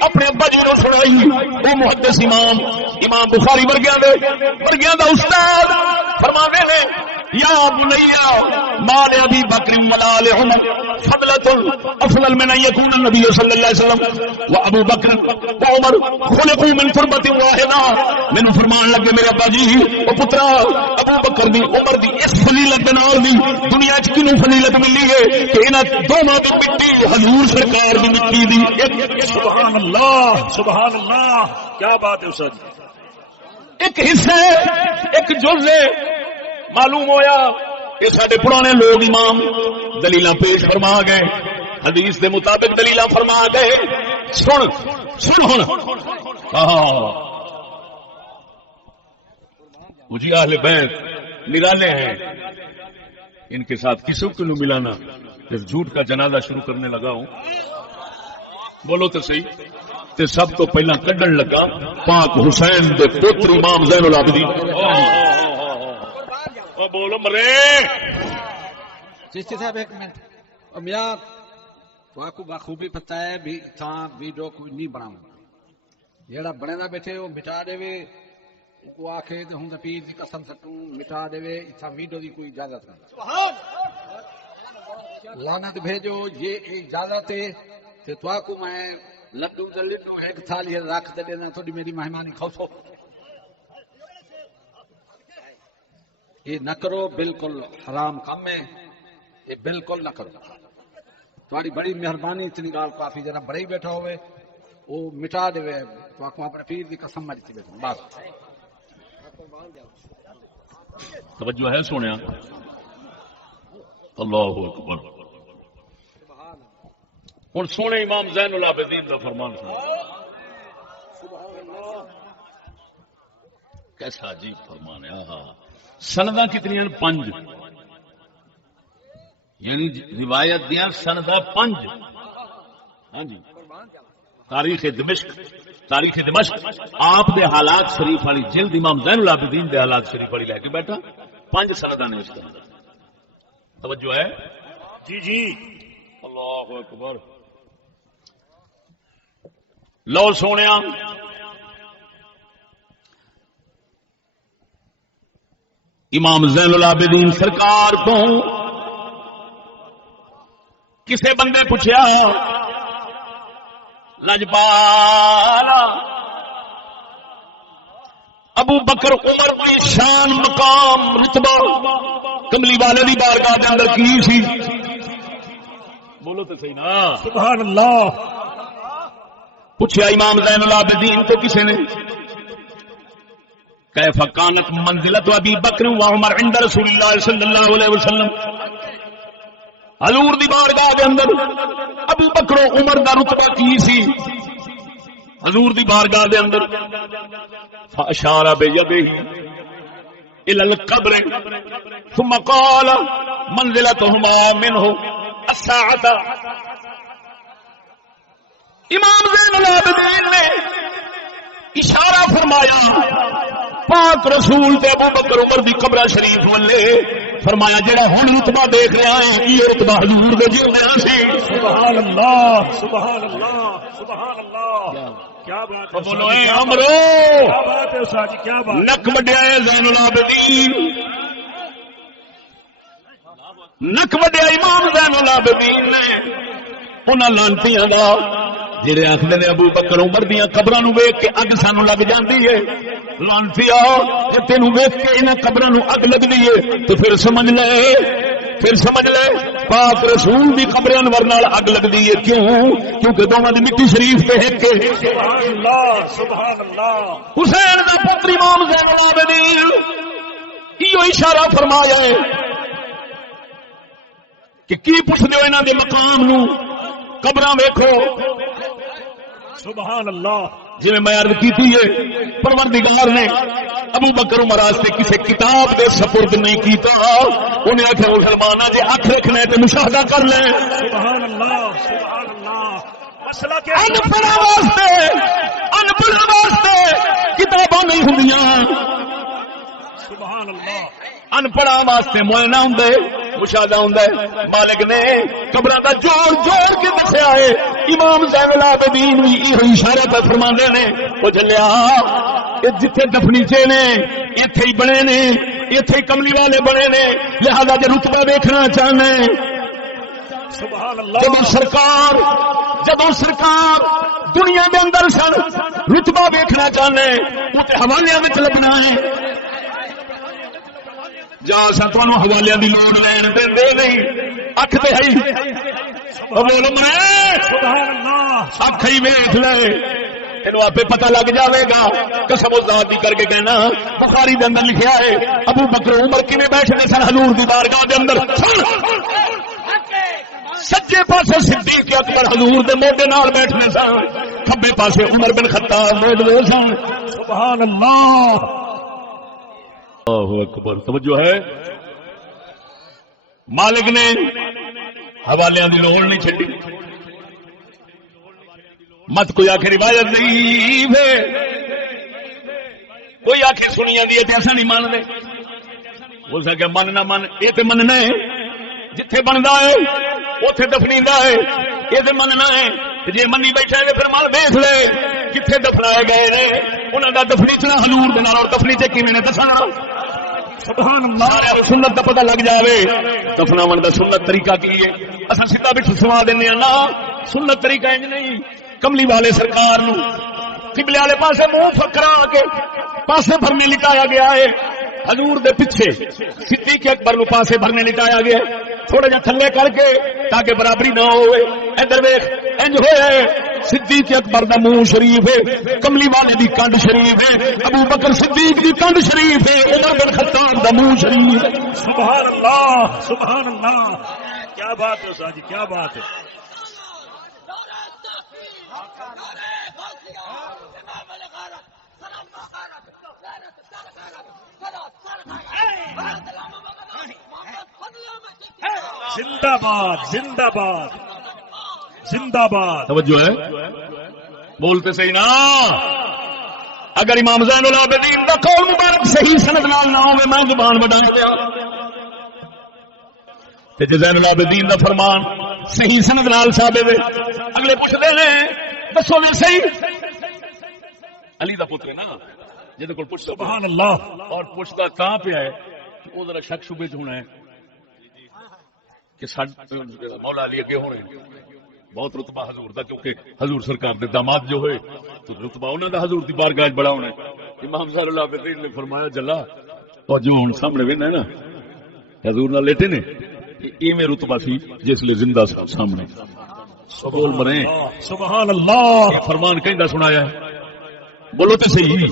اپنے ابا جی کو سنائی، وہ محدث امام بخاری ورگیاں دا استاد فرماوے نے یا بنیا مال ابی بکر ملال عمر فضلۃ افضل من ان يكون النبي صلی اللہ علیہ وسلم وابو بکر وعمر خلقوا من تربۃ واحدہ۔ مینوں فرمان لگے میرے ابا جی، او پترا ابو بکر دی عمر دی اس فضیلت دے نال دی دنیا وچ کینوں فضیلت ملی ہے کہ انہاں دونوں دی مٹی حضور سرکار دی مٹی دی۔ سبحان اللہ سبحان اللہ، کیا بات ہے استاد، ایک حصہ ایک جز معلوم ہویا کہ سارے پرانے لوگ امام دلیل پیش فرما گئے، حدیث دے مطابق دلیل فرما گئے۔ سن ہن مجھے اہل بیت نرانے ہیں، ان کے ساتھ کسی کو نہ ملانا، جب جھوٹ کا جنازہ شروع کرنے لگا ہوں، بولو تو صحیح، تے سب تو پہلا کڈن لگا پاک حسین دے پتر امام زین العابدین۔ بولو مرے چشتی صاحب ایک منٹ، میاں تو آپ کو بخوبی پتہ ہے بھی تھا ویڈیو کوئی نہیں بناؤں، جیڑا بنے نہ بیٹھے وہ مٹا دے وے، کو آکھے تے ہن پیر دی قسم سٹوں مٹا دے وے، اتھا ویڈیو دی کوئی اجازت نہیں، لعنت بھیجو، یہ اجازت ہے تے تو کو میں لڈو ایک تھالی رکھ دے دینا، تھوڑی میری مہمانی کھوسو، یہ نہ کرو، بالکل حرام کام ہے، یہ بالکل نہ کرو، تمہاری بڑی مہربانی، اتنی گال کافی جنا بڑے ہی بیٹھا ہوئے وہ مٹا دے تو آپ اپنے پیر کی قسم ماری تھی بیٹھا بس۔ توجہ ہے سونے، اللہ اکبر۔ ہوں سونے امام زین العابدین کا فرمان سنا، کیسا عجیب فرمان ہے۔ سندا کتنی ہیں؟ 5، یعنی روایت دیا سندا 5۔ ہاں جی، تاریخ دمشق آپ دے حالات شریف والی جلد امام زین العابدین دے حالات شریف والی لے کے بیٹھا، 5 سندا نے اس کا۔ توجہ ہے جی جی، اللہ اکبر۔ لو سونے امام زین العابدین سرکار تو کسے بندے پوچھا لجپالا ابو بکر عمر کی شان مقام رتبہ کملی والے دی بارگاہ دے اندر کی سی؟ بولو تو صحیح نا. سبحان اللہ. پوچھا امام زین العابدین تو کسی نے کیف کانت منزلت ابی بکر و عمر عند رسول اللہ صلی اللہ علیہ وسلم. حضور دی بارگاہ دے اندر ابو بکر و عمر دا رتبہ کی سی؟ حضور دی بارگاہ دے اندر فاشار بیدہ الى القبر ثم قال منزلتهما منه الساعة. امام زین العابدین نے اشارہ فرمایا پاک رسول تے ابو بکر عمر دی قبر شریف والے، فرمایا جڑا ہن رتبہ دیکھ رہا ہے یہ رتبہ حضور دے جیندیاں سی. سبحان اللہ. سبحان اللہ. سبحان اللہ. کیا بات ہے. بولو اے امرو، کیا بات ہے استاد جی. کیا بات. نک وڈیا ہے زین العابدین، نک وڈیا امام زین العابدین نے انہاں لانتیاں دا جڑے آکھدے نے ابو بکر عمر دیاں قبراں نو ویکھ کے اگ سانو لگ جاندی ہے. لانتیا جے تینوں ویکھ کے انہاں قبراں نو اگ لگدی ہے تو پھر سمجھ لے پاک رسول دی قبر انور نال اگ لگدی ہے. کیوں؟ کیونکہ دونوں دی مٹی شریف تے ایک ہے. سبحان اللہ. سبحان اللہ. حسین دا پتر امام زین العابدین ایو اشارہ فرمایا ہے کہ کی پوچھدے ہو انہاں دے مقام نو، قبراں ویکھو. سبحان اللہ. جی میں عرض کی ہے پروردگار نے ابو بکر عمر واسطے کسی کتاب دے سپرد نہیں کیتا. انہیں آخر مسلمانہ جی اکھ رکھنا ہے تو مشاہدہ کر لیں. سبحان اللہ. سبحان اللہ. مسئلہ کیا ہے؟ ان پڑھوں واسطے کتاباں نہیں ہوندیاں. سبحان اللہ. ان پڑھاں واسطے معائنہ ہوندا ہے، مشاہدہ ہوندا ہے. مالک نے قبراں دا جوڑ جوڑ کے دسیا ہے. امام زین العابدین بھی یہ اشارہ پہ فرماندے نے او جھلیا جتھے دفنیچے نے ایتھے ہی بنے نے، ایتھے ہی کملی والے بنے نے، لہذا جے رتبہ دیکھنا چاہنے سبحان اللہ. جدوں سرکار دنیا دے اندر سن رتبہ دیکھنا چاہنے وہ تے حوالیاں وچ لبنا ہے. جا سا تمہیں حوالے کی لوڑ لین دے نہیں. اکھ تے ہے بول اکھ ہی ویکھ لے تینوں آپ پتہ لگ جاوے گا. قسم ذات دی کر کے کہنا بخاری دے اندر لکھیا ہے ابو بکر عمر کیویں بیٹھنے سن حضور دی بارگاہ دے اندر. سجے پاسے صدیق اکبر حضور دے موڈے نال بیٹھنے سن، کھبے پاسے عمر بن خطاب موڈے سن. سبحان اللہ. اللہ اکبر. توجہ ہے. مالک نے حوالیاں دی لوڑ نہیں چھڈی. مت کوئی آخر روایت نہیں ہے، کوئی آخر سنی دی ایسا نہیں مانتے. ہو سکے من نہ من، یہ تو مننا ہے جتھے بنتا ہے اتے دفنیدا ہے. یہ تو مننا ہے جی منی بیٹھا ہے پھر مال دیکھ لے کتنے دفنائے گئے نے. انہوں کا دفنیچنا حضور دے نال اور دفنیچے کیویں نے دسنا. سبحان اللہ. سنت کا پتہ لگ جائے دفناون کا سنت طریقہ کی ہے. اصل سیدھا بچ سوا دینے نا سنت طریقہ انج نہیں. کملی والے سرکار نو قبلے والے پاسے منہ فکرا کے پاسے بھرنے لٹایا گیا ہے. حضور دے پیچھے صدیق اکبر نو پاسے بھرنے لٹایا گیا ہے تھوڑا جا تھلے کر کے تاکہ برابری نہ ہوئے. ادھر ویکھ انج ہوئے صدیق اکبر دا منہ شریف ہے، کملی والے دی کنڈ شریف ہے، ابو بکر صدیق دی کنڈ شریف ہے، عمر بن خطاب دا منہ شریف ہے. سبحان اللہ. سبحان اللہ. کیا بات ہے استاد جی. کیا بات ہے. زندہ باد. زندہ باد. زندہ باد. توجہ ہے بولتے صحیح نا. اگر امام زین العابدین دا قول مبارک صحیح سند نال نہ ہوے میں زبان بڑھا دیا تے جے زین العابدین دا فرمان صحیح سند نال ثابت ہے اگلے پوچھدے نے دسو بھی صحیح علی دا پتر ہے نا جے کول پوچھ سبحان اللہ. اور پوچھدا کہاں پہ ہے او ذرا شک شبے چ ہونا ہے کہ مولا علی اگے ہونے بہت رتبہ حضور دا کیونکہ حضور سرکار دے داماد جو ہوئے تو رتبہ انہاں دا حضور دی بارگاہ بڑا ہونا ہے. امام زہر العابدین نے فرمایا جلا اور جو ہوں سامنے بھی نا حضور نہ لیٹے نے یہ میں رتبہ سی جس لیے زندہ سامنے بول مرے سبحان اللہ فرمان کہیں سنایا ہے بولو تو صحیح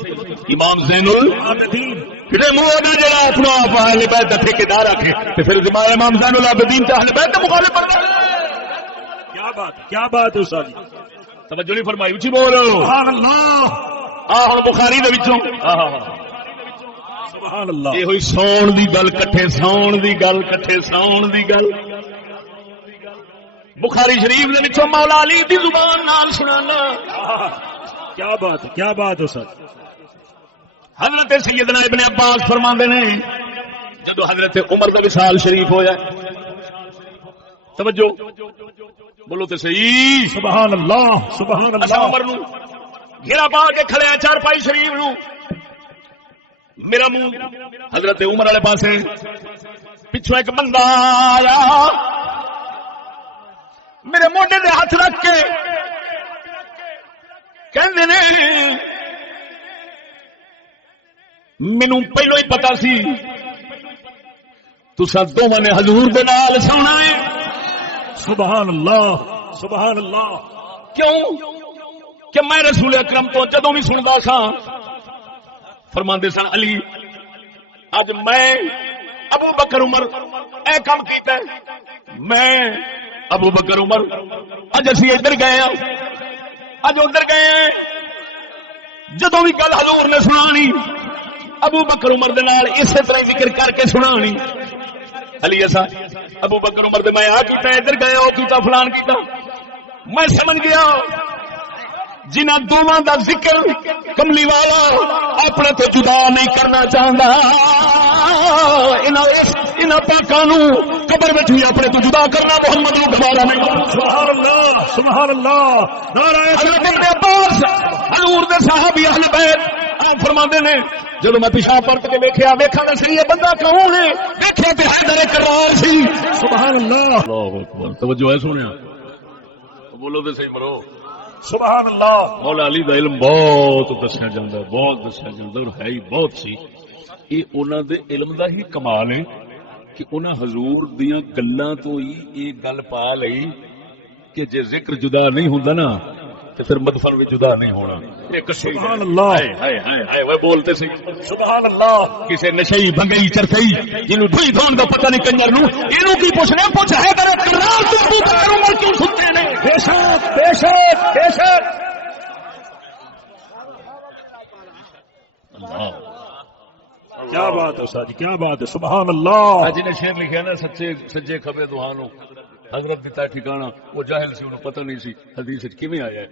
امام زین العابدین پھر منہ جڑا اپنا آپ اہل بیت کا ٹھیکیدار رکھے تو پھر امام زین العابدین تے اہل بیت کا مخالف بن گئے. کیا بات ہے استاد جی توجہ نہیں فرمائی اچھی بولو سبحان اللہ ہن بخاری دے وچوں سبحان اللہ یہ ہوئی سون دی گل کٹھے سون دی گل کٹھے سون دی گل بخاری شریف دے وچوں مولا علی دی زبان نال سنانا کیا بات ہے سر حضرت سیدنا ابن عباس فرماندے نے جدو حضرت عمر دا وصال شریف ہویا توجہ بولو تے صحیح سبحان اللہ عمر نو گھیرا پا کے کھڑے ہیں چارپائی شریف نو میرا منہ حضرت عمر والے پاسے پچھو ایک بندہ آیا میرے موڈے دے ہاتھ رکھ کے کہندے نے مینوں پہلو ہی پتا سی تساں دوواں نے حضور دے نال سونا ہے. سبحان اللہ کیوں کہ میں رسول اکرم تو جدوں بھی سندا سا فرماندے سن علی اج میں ابو بکر عمر اے کام کیتا ہے میں ابو بکر عمر اج اسی ادھر گئے ہاں اج ادھر گئے ہیں جدوں بھی گل حضور نے سنانی ابو بکر عمر دے نال اسی طرح ذکر کر کے سنانی علی ایسا ابو بکر عمر دے میں آ کیتا ادھر گئے او کیتا فلان کیتا میں سمجھ گیا جنہ دونوں دا ذکر کملی والا اپنے تو جدا نہیں کرنا چاہتا انہاں پاکاں نو قبر وچ بھی اپنے تو جدا کرنا محمد نو گوارا نہیں. سبحان اللہ نعرہ حضرت ابن عباس حضور دے صحابی اہل بیت آپ فرماندے نے جدو میں پیشاب پرت کے ویکھیا ویکھا تے صحیح بندہ کون ہے ویکھیا تے حیدر کرار سی. سبحان اللہ اللہ اکبر توجہ ہے سنیا بولو تے صحیح مرو سبحان اللہ مولا علی دا علم بہت دسیا جاتا ہے بہت دسیا جاتا اور ہے ہی بہت سی یہ انہوں دے علم دا ہی کمال ہے کہ انہاں حضور دیاں گلاں تو ہی یہ گل پا لئی کہ جے ذکر جدا نہیں ہوندا نا تو پھر مدفن بھی جدا نہیں ہونا. سبحان اللہ وہ بولتے سی سبحان اللہ کسے نشئی بھنگئی چرخئی جنوں دھوئی دھون دا پتہ نہیں کنجر نو اینو کی پوچھنے پوچھ ہے کرے کرار تو ابو بکر عمر کیوں سنتے نے بے شک کیا بات ہے استاد جی کیا بات ہے سبحان اللہ. جی نے شعر لکھا نا سجے کھبے دوہانو حضرت دیتا ٹھکانا وہ جاہل سی انہوں پتہ نہیں سی حدیث کیویں آیا ہے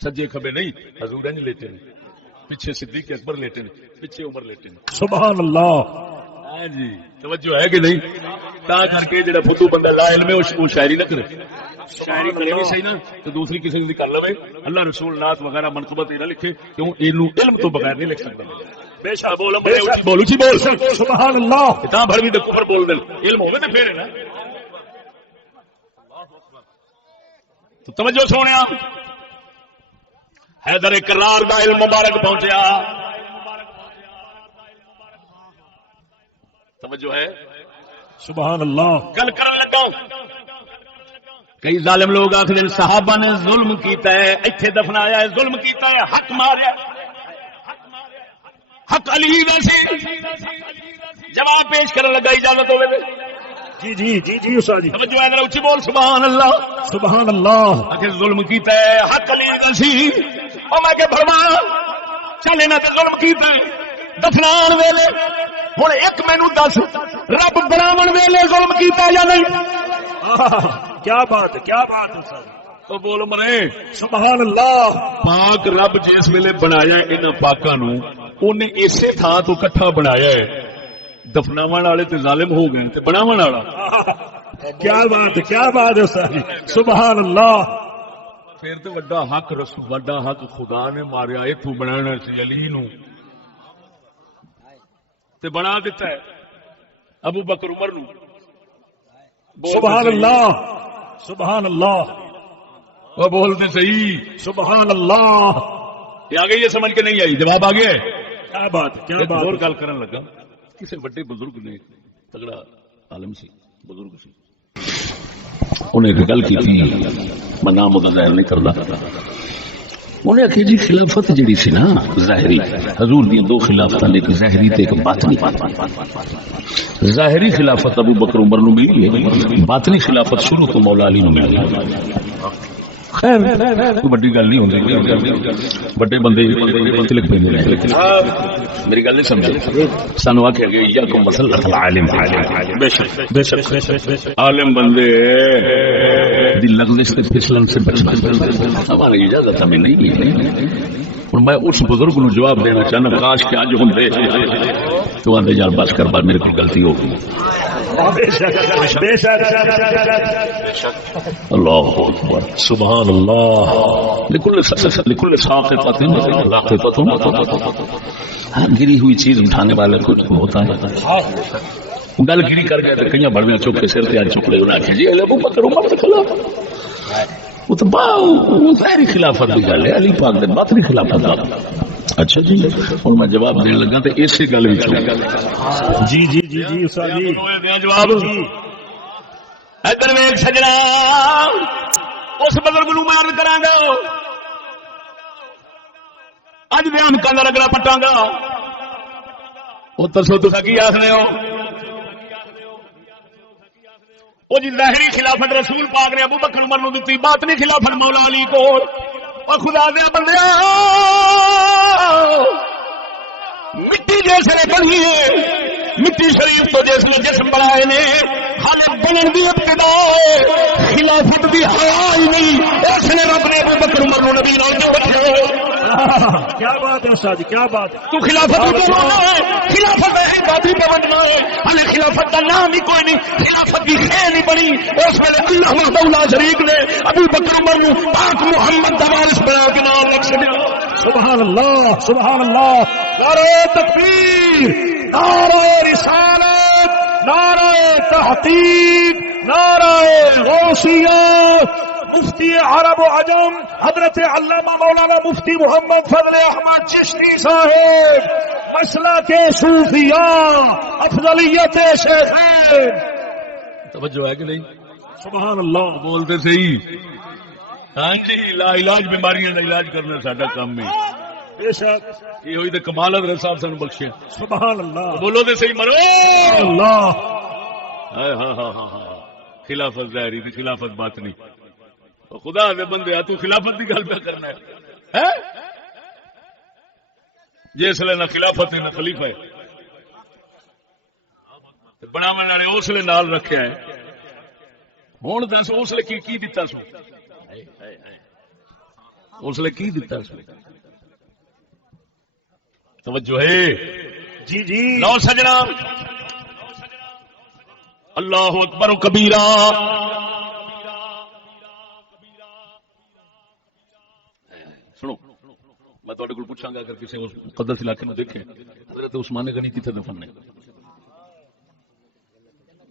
سجے کھبے نہیں حضور نہیں لیتے ہیں پیچھے صدیق اکبر لیتے ہیں پیچھے عمر لیتے ہیں. سبحان اللہ جی توجہ ہے کہ نہیں تا کر کے جڑا فدو بندہ لا علم ہے وہ شاعری نہ کرے شاعری کرے بھی صحیح نا تو دوسری کسی نے کر لوے اللہ رسول نعت وغیرہ منقبت نہ لکھے کیوں علم تو بغیر نہیں لکھ سکتا. بے شک بولو جی بول سبحان اللہ اتنا بھر بھی تو کفر بول دے علم ہوے تے پھر ہے نا. تو توجہ سونے حیدر کرار دا علم مبارک پہنچیا توجہ ہے سبحان اللہ. گل کرن لگا کئی ظالم لوگ آخر صحابہ نے ظلم کیتا ہے ایتھے دفنایا ہے ظلم کیتا ہے حق ماریا حق علی ویسے جواب پیش کرنے لگا اجازت ہوے جی استاد جی توجہ ہے ذرا اونچی بول سبحان اللہ سبحان اللہ. آخر ظلم کیتا ہے حق علی ویسی او میں کہ فرمایا چل انہاں تے ظلم کیتا ہے دفنان ویلے ہن ایک مینوں دس رب بناون ویلے ظلم کیتا یا نہیں. کیا بات ہے سر تو بول مرے سبحان اللہ. پاک رب جس ویلے بنایا انہاں پاکاں نو اونے اسی تھان تو کٹھا بنایا ہے دفناون والے تے ظالم ہو گئے تے بناون والا کیا بات ہے سر سبحان اللہ. پھر تے وڈا حق رسول وڈا حق خدا نے ماریا ایتھوں بنانا سی علی نو تے بنا دیتا ہے ابو بکر عمر نو. سبحان اللہ سبحان اللہ وہ بولتے صحیح سبحان اللہ. یہ آ گئی یہ سمجھ کے نہیں آئی؟ جواب آ گیا ہے؟ کیا بات ہے، کیا بات اور ہے۔ گل کرن لگا کسی بڑے بزرگ نے تگڑا عالم سی بزرگ سی انہیں ایک گل کی تھی میں نام وہ ظاہر نہیں کرتا انہیں آخیا جی خلافت جڑی سی نا ظاہری حضور دی دو خلافت ایک ظاہری تے ایک باطنی ظاہری خلافت ابو بکر عمر نو ملی ہے باطنی خلافت شروع تو مولا علی نو ملی خیر کوئی بڑی گل نہیں ہوندی بڑے بندے تلک پیندے نے میری گل نہیں سمجھے سانو آکھیا گیا یاکم مسلۃ العالم بے شک عالم بندے دی لغزش تے پھسلن سے بچنا ہماری اجازت ہمیں نہیں ہے اور میں اس بزرگ نو جواب دینا چاہنا کاش کہ اج ہوندے تو آندے یار بس کر بار میرے کو غلطی ہو گئی اللہ اکبر سبحان اللہ لکل ساقطۃ لاقطۃ گری ہوئی چیز اٹھانے والے کو ہوتا ہے گل گری کر گئے تو کئی بڑویاں چک کے سر تے چک لے انہاں کہ جی ابو بکر عمر کے خلاف وہ تو ظاہری خلافت کی گل ہے علی پاک دے باطنی خلافت دا اچھا جی اور میں جواب دین لگا تے اسی گل وچ جی جی جی جی استاد جی جواب ادھر ویکھ سجنا اس بزرگ نو میں عرض کراں گا اج بیان کرنا لگنا پٹاں گا او تسو تساں کی آکھنے ہو وہ جی ظاہری خلافت رسول پاک نے ابو بکر عمر نو دتی باطنی خلافت مولا علی کو اور خدا دے بندے مٹی جیسے بنی ہے مٹی شریف تو جس نے جسم بنائے نے خالق بنن دی ابتدا خلافت دی حیا ہی نہیں اس نے رب نے ابو بکر عمر نو نبی نال جو بچے کیا بات ہے استاد جی، کیا بات ہے۔ تو خلافت کو بولنا ہے خلافت ہے گادی پہ بننا ہے ہمیں خلافت کا نام ہی کوئی نہیں خلافت کی خیر نہیں بنی اس ویلے اللہ وحدہ لا شریک نے ابو بکر عمر نو پاک محمد دا وارث بنا کے نام لکھ چھڈیا سبحان اللہ سبحان اللہ، نعرہ تکبیر، نعرہ رسالت، نعرہ تحقیق، نعرہ غوثیہ، مفتی عرب و عجم حضرت علامہ مولانا مفتی محمد فضل احمد چشتی صاحب مسلک صوفیاء افضلیت شیخین توجہ ہے کہ نہیں سبحان اللہ، بولتے صحیح ہاں جی لا علاج بیماریاں کا علاج کرنا ساڈا کام ہے بے شک، یہ ہوئی تو کمال حضرت صاحب سانو بخشے سبحان اللہ، بولو تو صحیح مرو اللہ، ہاں ہاں ہاں ہاں خلافت ظاہری تھی خلافت باطنی خدا دے بندے تو خلافت کی گل پہ کرنا ہے جس لیے نہ خلافت ہے نہ خلیفہ ہے بناون والے اس لیے نال رکھا ہے ہوں دس اس لیے کی دتا سو اس لیے کی دتا سو توجہ ہے جی جی، لو سجنا اللہ اکبر کبیرہ سنو میں تھوڑے کو پوچھاں گا اگر کسی مقدس علاقے میں دیکھیں حضرت عثمان غنی کتنے دفن نے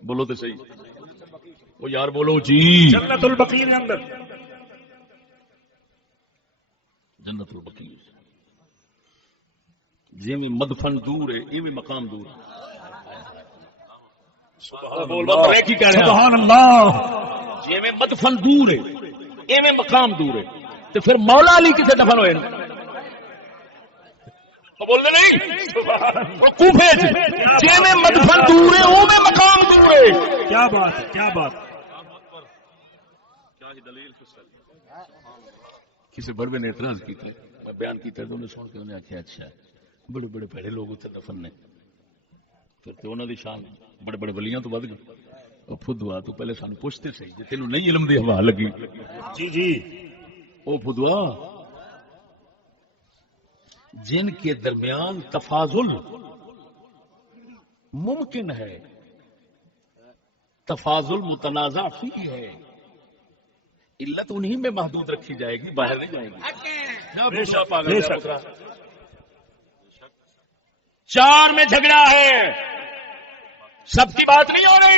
بولو تو صحیح وہ یار بولو جی جنت البقیع کے اندر، جنت البقیع جی میں مدفن دور ہے یہ مقام دور ہے سبحان اللہ، جی میں مدفن دور ہے یہ مقام دور ہے تو پھر مولا علی کسے دفن ہوئے بولتے نہیں کوفے جی میں مدفن دور ہے وہ میں مقام دور ہے کیا بات ہے، کیا بات ہے، کسی بڑے نے اعتراض کیا میں بیان کیا تو انہیں سن کے انہیں آخیا اچھا بڑے بڑے پیڑے لوگ اتنے دفن نے پھر تو انہوں دی شان بڑے بڑے ولیاں تو ود گئے اور فدوا تو پہلے سانو پوچھتے سی جی تینوں نہیں علم دی ہوا لگی جی جی، او فدوا جن کے درمیان تفاضل ممکن ہے تفاضل متنازع فی ہے علت انہی میں محدود رکھی جائے گی باہر نہیں جائے گی چار میں جھگڑا ہے سب کی بات نہیں ہو رہی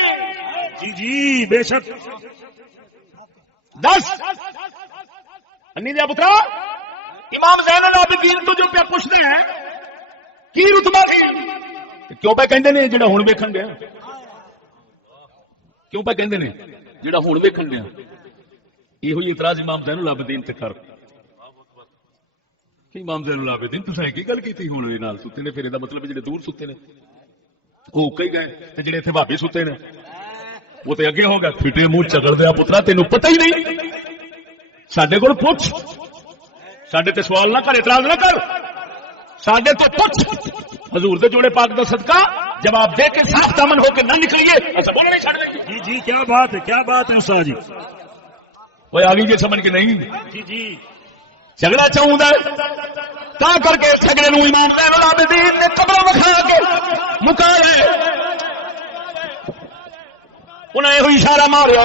جی جی، بے شک، 10 انی دیا پترا امام زین العابدین تو جو پہ پوچھتے ہیں کی رتبہ سی کیوں پہ کہندے نے جڑا ہن ویکھن گیا کیوں پہ کہندے نے جڑا ہن ویکھن گیا یہ ہوئی اعتراض امام زین العابدین تے کر کہ امام زین العابدین تو کی گل کی ہوں نال ستے نے پھر یہ مطلب جڑے دور ستے نے وہ کئی گئے تے جڑے اتنے بھابی ستے نے وہ تے اگے ہو گئے پھٹے منہ چگڑ دیا پترا تینوں پتہ ہی نہیں سڈے کو پوچھ سڈے تے سوال نہ کر اعتراض نہ کر سڈے تو پوچھ حضور دے جوڑے پاک دا صدقہ جواب دے کے صاف دامن ہو کے نہ نکلیے ایسا بولنا نہیں چھڑ دیں جی جی کیا بات ہے استاد جی وہ آگے یہ سمجھ کے نہیں جی جی جھگڑا چاہتا ہے تا کر کے جھگڑے نو امام زین العابدین نے قبر وکھا کے مکا لے انہیں یہ اشارہ ماریا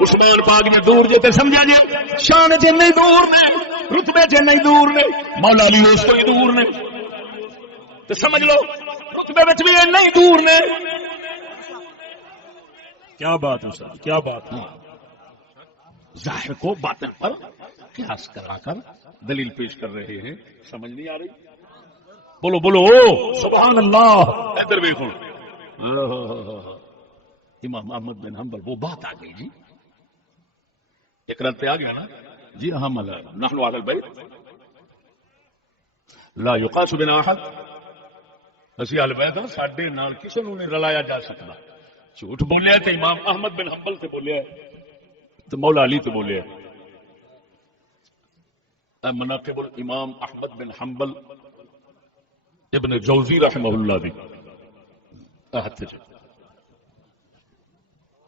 عثمان پاک نے دور جے تے سمجھا جی شان جے نہیں دور نے رتبے جے نہیں دور نے مولا علی اس کو دور نے تو سمجھ لو رتبے وچ بھی نہیں دور نے کیا بات ہے استاد کیا بات ہے ظاہر کو باطن پر قیاس کرا کر دلیل پیش کر رہے ہیں سمجھ نہیں آ رہی بولو بولو سبحان اللہ ادھر دیکھو امام احمد بن حنبل وہ بات آ گئی جی ایک رات پہ آ گیا نا جی ہم نحن اہل البیت لا یقاس بنا احد اسی اہل بیت ہاں ساڈے نال کسی نوں نہیں رلایا جا سکتا جھوٹ بولیا تے امام احمد بن حنبل تے بولیا تو مولا علی تے بولیا مناقب الامام احمد بن حنبل ابن جوزی رحمہ اللہ دی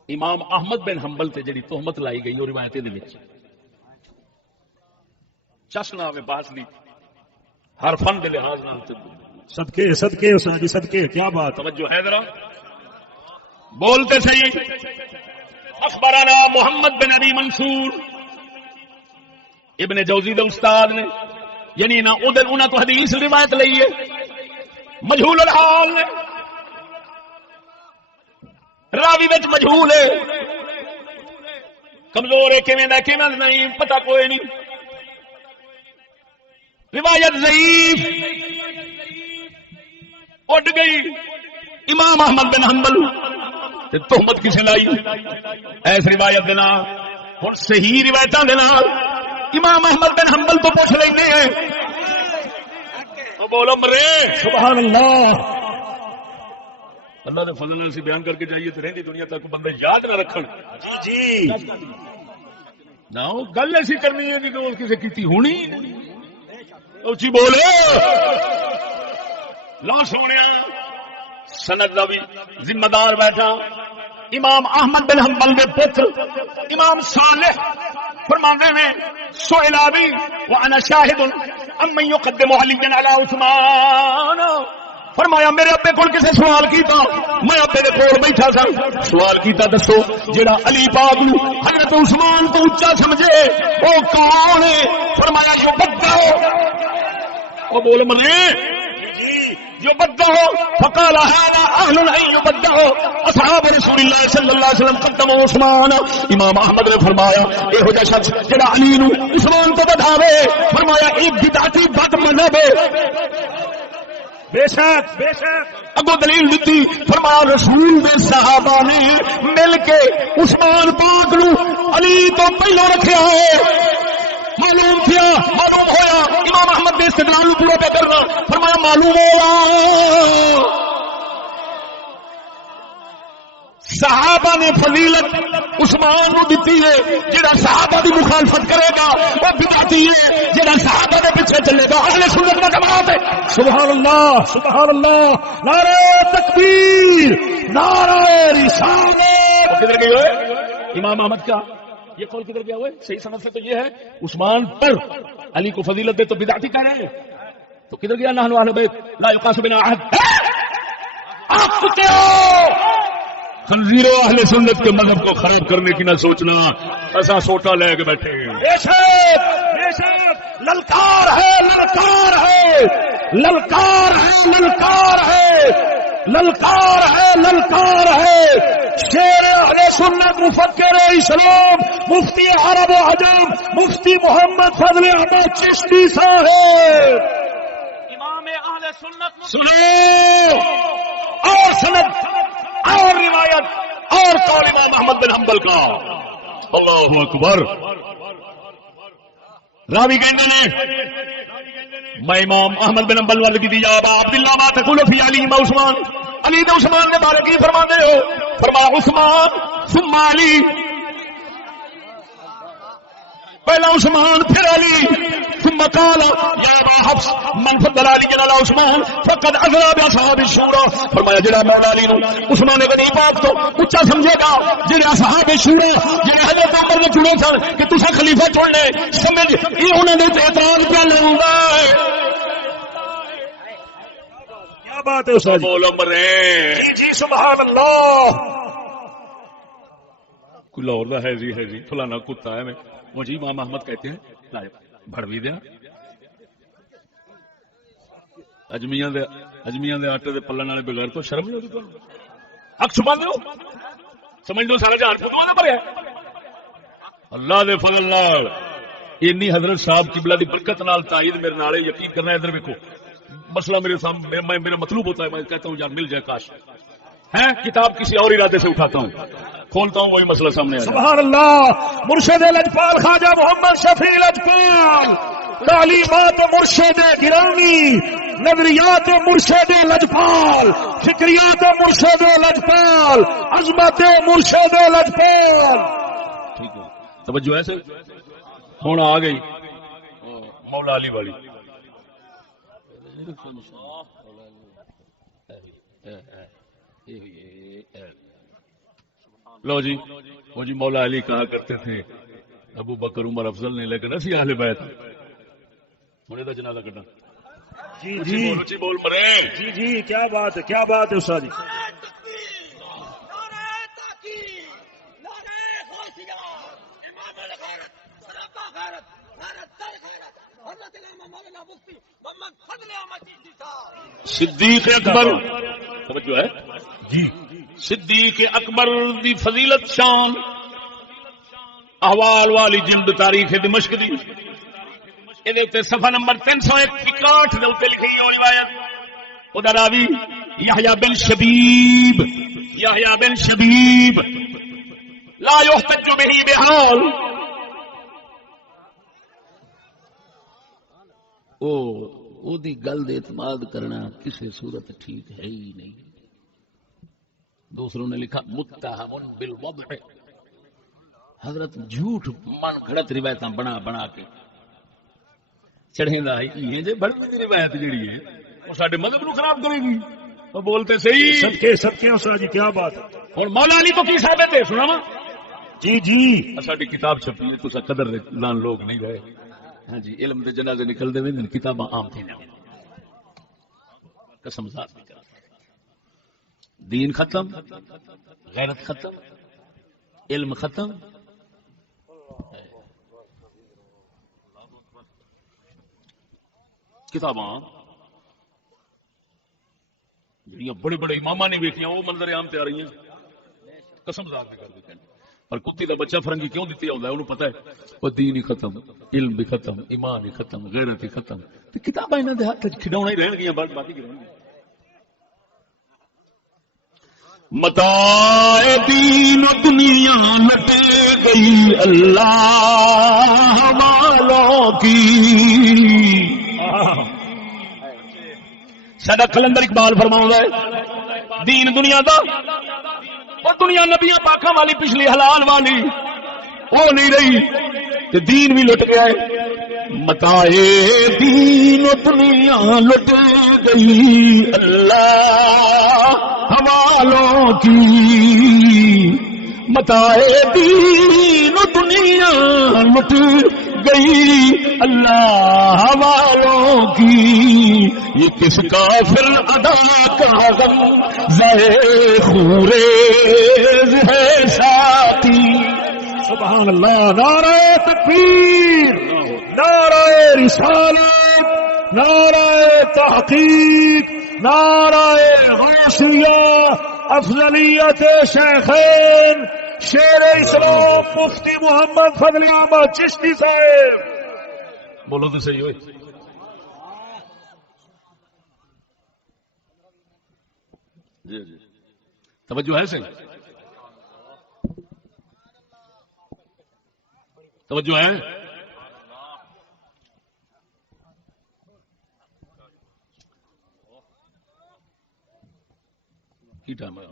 امام احمد بن حنبل تے جڑی تہمت لائی گئی وہ روایتیں دے وچ چشنا میں باز لی ہر فن دے لحاظ نال صدقے صدقے استاد جی صدقے کیا بات توجہ ہے ذرا بولتے صحیح اخبرنا محمد بن ابی منصور ابن جوزی دے استاد نے یعنی نہ ادھر انہاں تو حدیث روایت لئی ہے مجہول الحال نے راوی وچ مجہول ہے کمزور ہے کیویں نہیں پتہ کوئی نہیں روایت ضعیف اٹھ گئی امام احمد بن حنبل تے تہمت کسے لائی ایس روایت دینا ہن صحیح روایتاں دے نال امام احمد بن حنبل تو پوچھ لینے ہیں تو بولو مرے سبحان اللہ اللہ نے فضل سے بیان کر کے جائیے تو رہتی دنیا تک بندے یاد نہ رکھن جی جی نہ گل ایسی کرنی ہے کہ کسی کی ہونی اچھی بولے لا سونے سند کا بھی ذمہ دار بیٹھا امام احمد بن حنبل کے پتر امام صالح فرماندے نے سئلا بھی وانا شاہد امن يقدم عليا على عثمان فرمایا میرے ابے کول کسے سوال کیتا میں ابے دے کول بیٹھا سا سوال کیتا دسو جڑا علی پاک نو حضرت عثمان تو اونچا سمجھے او کون ہے فرمایا جو بدو او بول مرے جو بدو فقال هذا اهل ان يبدعوا اصحاب رسول الله صلی اللہ علیہ وسلم قدموا عثمان امام احمد نے فرمایا اے ہو جا شخص جڑا علی نو عثمان تو بدھاوے فرمایا ایک بدعتی بد مذہب بے شک اگو دلیل دیتی فرمایا رسول دے صحابہ نے مل کے عثمان پاک نو علی تو پہلو رکھیا ہے معلوم ہویا امام احمد نے استدلال پورا پہ کرنا فرمایا معلوم ہوا صحابہ نے فضیلت عثمان نو دیتی ہے جڑا صحابہ دی مخالفت کرے گا وہ بدعتی ہے جڑا صحابہ دے پیچھے چلے گا اہل سنت کا جماعت ہے سبحان اللہ نعرہ تکبیر نعرہ رسالت کدھر گئے ہوئے امام احمد کا یہ قول کدھر گیا ہوئے صحیح سند سے تو یہ ہے عثمان پر علی کو فضیلت دے تو بدعتی کہہ رہے ہیں تو کدھر گیا نحن اہل بیت لا یقاس بنا احد آپ کتے ہو خنزیروں اہل سنت کے مذہب کو خراب کرنے کی نہ سوچنا ایسا سوٹا لے کے بیٹھے بے شک للکار ہے للکار ہے للکار ہے للکار ہے للکار ہے للکار ہے شیر اہل سنت مفکر اسلام مفتی عرب و عجم مفتی محمد فضل احمد چشتی صاحب. امام اہل سنت سنو اور سند اور روایت اور قول امام احمد بن حنبل کا. اللہ اکبر. راوی کہتے ہیں میں امام احمد بن حنبل والے کی دی یا ابا عبداللہ ما تقول فی علی و عثمان. علی تو عثمان نے بارے کی فرما دے ہو؟ فرمایا عثمان ثم علی. پہلا عثمان پھر علی. ثم قال یا ابا حفص من فضل علی على عثمان فقد اغرى باصحاب الشورى. فرمایا جڑا مولا علی نو عثمان غنی پاک تو اونچا سمجھے گا جڑے اصحاب شورى جڑے حضرت عمر نے چنے سن کہ تسا خلیفہ چننے سمجھ یہ انہوں نے اعتراض کیا لگا ہے. کیا بات ہے استاد بولو مرے جی سبحان اللہ. کوئی لاہور دا ہے جی فلانا کتا ہے میں وہ جی امام احمد کہتے ہیں بڑوی دیا اجمیاں دے آٹے دے پلن والے بغیر تو شرم نہیں ہوتی. حق چھپا دو سمجھ دو سارا جہان پتوا نہ بھریا. اللہ دے فضل نال اینی حضرت صاحب قبلہ دی برکت نال تائید میرے نال یقین کرنا. ادھر دیکھو مسئلہ میرے سامنے میرا مطلوب ہوتا ہے میں کہتا ہوں یار مل جائے کاش ہے. کتاب کسی اور ارادے سے اٹھاتا ہوں کھولتا ہوں وہی مسئلہ سامنے آ جائے. سبحان اللہ. مرشد لجپال خواجہ محمد شفیع لجپال تعلیمات مرشد گرامی نظریات مرشد لجپال فکریات مرشد لجپال عظمت مرشد لجپال. ٹھیک ہے توجہ ایسے ہوں آ گئی مولا علی والی. لو جی وہ جی مولا علی کہا کرتے تھے ابو بکر عمر افضل نہیں لیکن اسی اہل بیت ہونے کا جنازہ کٹا. جی بول مرے جی کیا بات ہے استاد جی. صدیق اکبر توجہ ہے جی. صدیق اکبر دی فضیلت شان احوال والی جلد تاریخ دمشق دی یہ صفحہ نمبر 361 دے اوتے لکھی ہوئی روایت. او دا راوی یحییٰ بن شبیب لا یحتج به بحال. او دی گل دے اعتماد کرنا کسی صورت ٹھیک ہے ہی نہیں. دوسروں نے لکھا متہم بالوضع. حضرت جھوٹ من گھڑت روایتاں بنا بنا کے چڑھیندا ہے. یہ جے بڑی دی روایت جڑی ہے وہ ساڈے مذہب نو خراب کرے گی. وہ بولتے صحیح سب کے استاد جی کیا بات ہے. اور مولا علی تو کی ثابت ہے سناواں جی ساڈی کتاب چھپی ہے تساں قدر نال لوگ نہیں رہے. ہاں جی علم دے جنازے نکل دے وین کتاباں عام تھی قسم ذات دی. دین ختم غیرت ختم علم ختم. کتاباں جڑیاں بڑے بڑے اماماں نے ویکھیاں وہ منظر عام تے آ رہی ہیں قسم ذات دی کر دی. پر کتی دا بچہ فرنگی کیوں دیتی ہے انہوں پتہ ہے وہ دین ہی ختم علم بھی ختم ایمان ہی ختم غیرت ہی ختم. کتاباں انہاں دے ہاتھ وچ کھڈاونا ہی رہن گیاں باقی کی رہن گیاں. متاع دین و دنیا لٹے گئی اللہ والوں کی. ساڈا کلندر اقبال فرماؤں ہے دین دنیا دا اور دنیا نبیاں پاکاں والی پچھلی حلال والی وہ نہیں رہی تو دین بھی لٹ گیا ہے. متاع دین و دنیا لٹ گئی اللہ حوالوں کی. متاع دین و دنیا لٹ گئی اللہ حوالوں کی. یہ کس کافر ادا کا غم زے خوریز ہے ساتھی. سبحان اللہ. نعرہ تکبیر نعرہ رسالت نعرہ تحقیق نعرہ غوثیہ افضلیت شیخین شیر اسلام مفتی محمد فضل احمد چشتی صاحب. بولو تو صحیح ہوئے. جی جی توجہ ہے صحیح؟ توجہ ہے؟ کی ٹائم ہے؟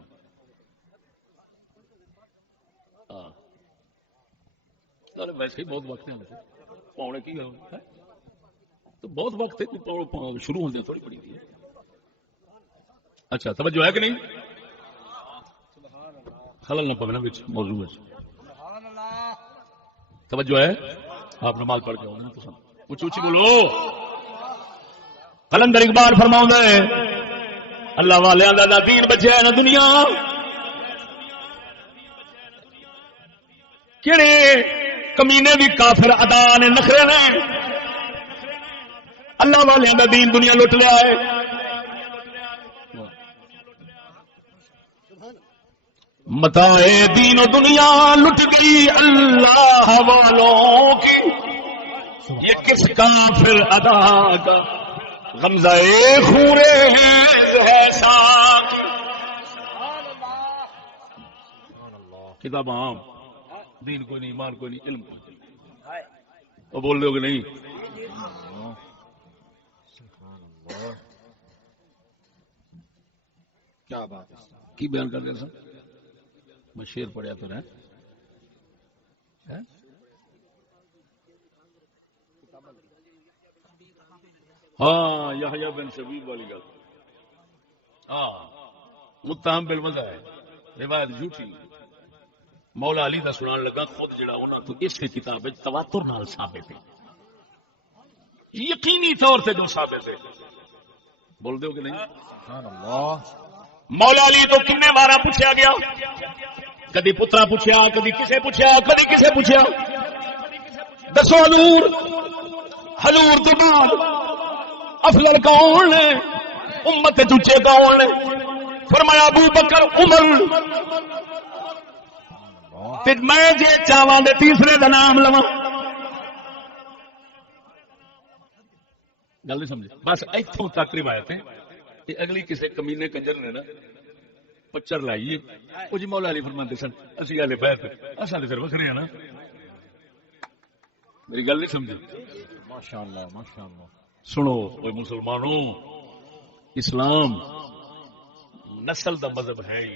ویسے ہی بہت وقت ہے پونے کی تو بہت وقت ہے شروع ہوتے تھوڑی بڑی تھی. اچھا توجہ ہے کہ نہیں؟ خلل نہ پونا بچ موضوع ہے. توجہ ہے؟ آپ نماز پڑھ کے اونچی اونچی بولو. قلندر اقبال فرماؤں ہے اللہ والے دا دین بچے نہ دنیا کہڑے کمینے بھی کافر ادا نے نخرے نے اللہ والے دا دین دنیا لٹ لیا ہے. متائے دین و دنیا لٹ گئی اللہ والوں کی یہ کس کافر ادا کا غمزہ خورے ہے ساتھ. کتاب عام دین کوئی نہیں ایمان کوئی نہیں علم کوئی نہیں. وہ بول رہے ہو کہ نہیں؟ کیا بات ہے کی بیان کر رہے سر میں شیر پڑھیا تو رہے. ہاں یحییٰ بن شبیب والی گل. ہاں متہم بالمزہ ہے روایت جھوٹی. مولا علی دا سنان لگا خود جڑا انہاں تو اس کتاب وچ تواتر نال ثابت ہے یقینی طور سے جو ثابت ہے. بول دو کہ نہیں؟ سبحان اللہ. مولا علی تو کنے بارا پوچھا گیا کدی پترا پوچھا کدی کسے پوچھا کدی کسے پوچھا دسو حضور تو بعد افضل کون نے امت چوچے کون نے فرمایا ابو بکر عمر. میں جے چاواں دے تیسرے دا نام لواں گل نہیں سمجھے بس ایتھوں تک روایت ہے. اگلی کسی کمینے کنجر نے نا پچر لائیے وہ جی مولا علی فرماندے سن اسی والے بیت اصل پھر وکھرے ہیں نا. میری گل نہیں سمجھے؟ ماشاءاللہ ماشاءاللہ. سنو اوے مسلمانوں اسلام نسل دا مذہب ہے ہی.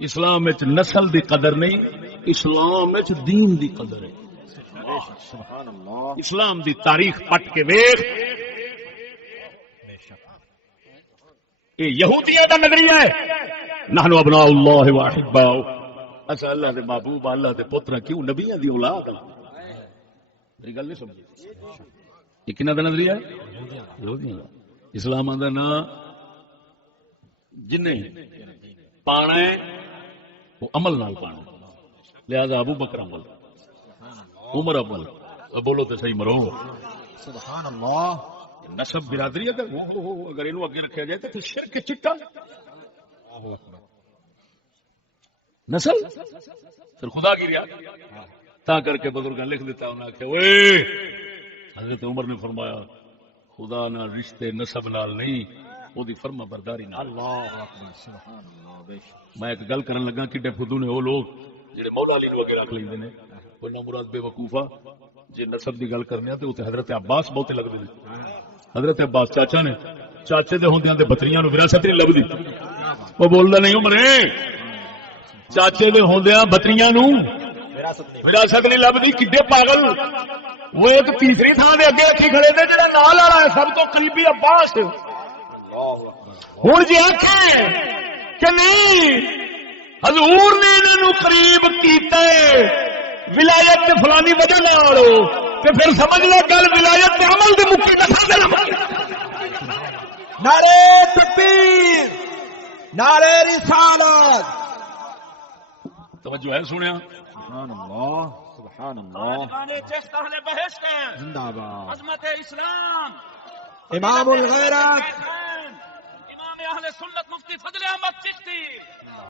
اسلام وچ نسل دی قدر نہیں اسلام وچ دین دی قدر ہے. سبحان اللہ. اسلام دی تاریخ پٹ کے ویکھ یہ یہودیاں دا نظریہ ہے نحن ابناء اللہ و احباؤہ اصل اللہ دے محبوب اللہ دے پتر کیوں نبیاں دی اولاد. میری گل نہیں سمجھی؟ یہ کنہ دا نظریہ ہے؟ یہودیاں دا. اسلام دا نا جن پانا ہے وہ عمل نال پانا لہذا ابو بکر عمل عمر عمل. بولو تو صحیح مرو. سبحان اللہ. نسب برادری اگر انہوں اگے رکھا جائے تو شرک چٹا نسل پھر خدا کی ریا تا کر کے بزرگ لکھ دیتا انہوں نے آخیا حضرت عمر نے فرمایا خدا نہ رشتے نسب نال نہیں وہ دی فرما برداری نال. میں ایک گل کرن لگا کہ فدو نے وہ لوگ جڑے مولا علی نو اگے رکھ لیندے نے کوئی نہ مراد بے وقوفا جی نسب دی گل کرنے تو حضرت عباس بہتے لگتے ہیں. حضرت عباس چاچا نے چاچے دے ہوندیاں تے بتریاں نو وراثت نہیں لبدی. وہ بولدا نہیں عمر چاچے دے ہوندیاں بتریاں نو وراثت نہیں لبدی. کڈے پاگل. وہ ایک تیسری تھان دے اگے رکھی کھڑے تے جڑا نال والا ہے سب تو قریبی عباس. ہن جی آکھے کہ نہیں حضور نے انہاں نو قریب کیتا ہے ولایت تے فلانی وجہ نال تے پھر سمجھ لو گل ولایت تے عمل دے مکی دسا دے. نعرہ تکبیر نعرہ رسالت. توجہ ہے سنیا؟ سبحان اللہ سبحان اللہ. چشت اہل بہشت ہیں زندہ باد. عظمت اسلام امام الغیرت امام امام اہل سنت مفتی فضل احمد چشتی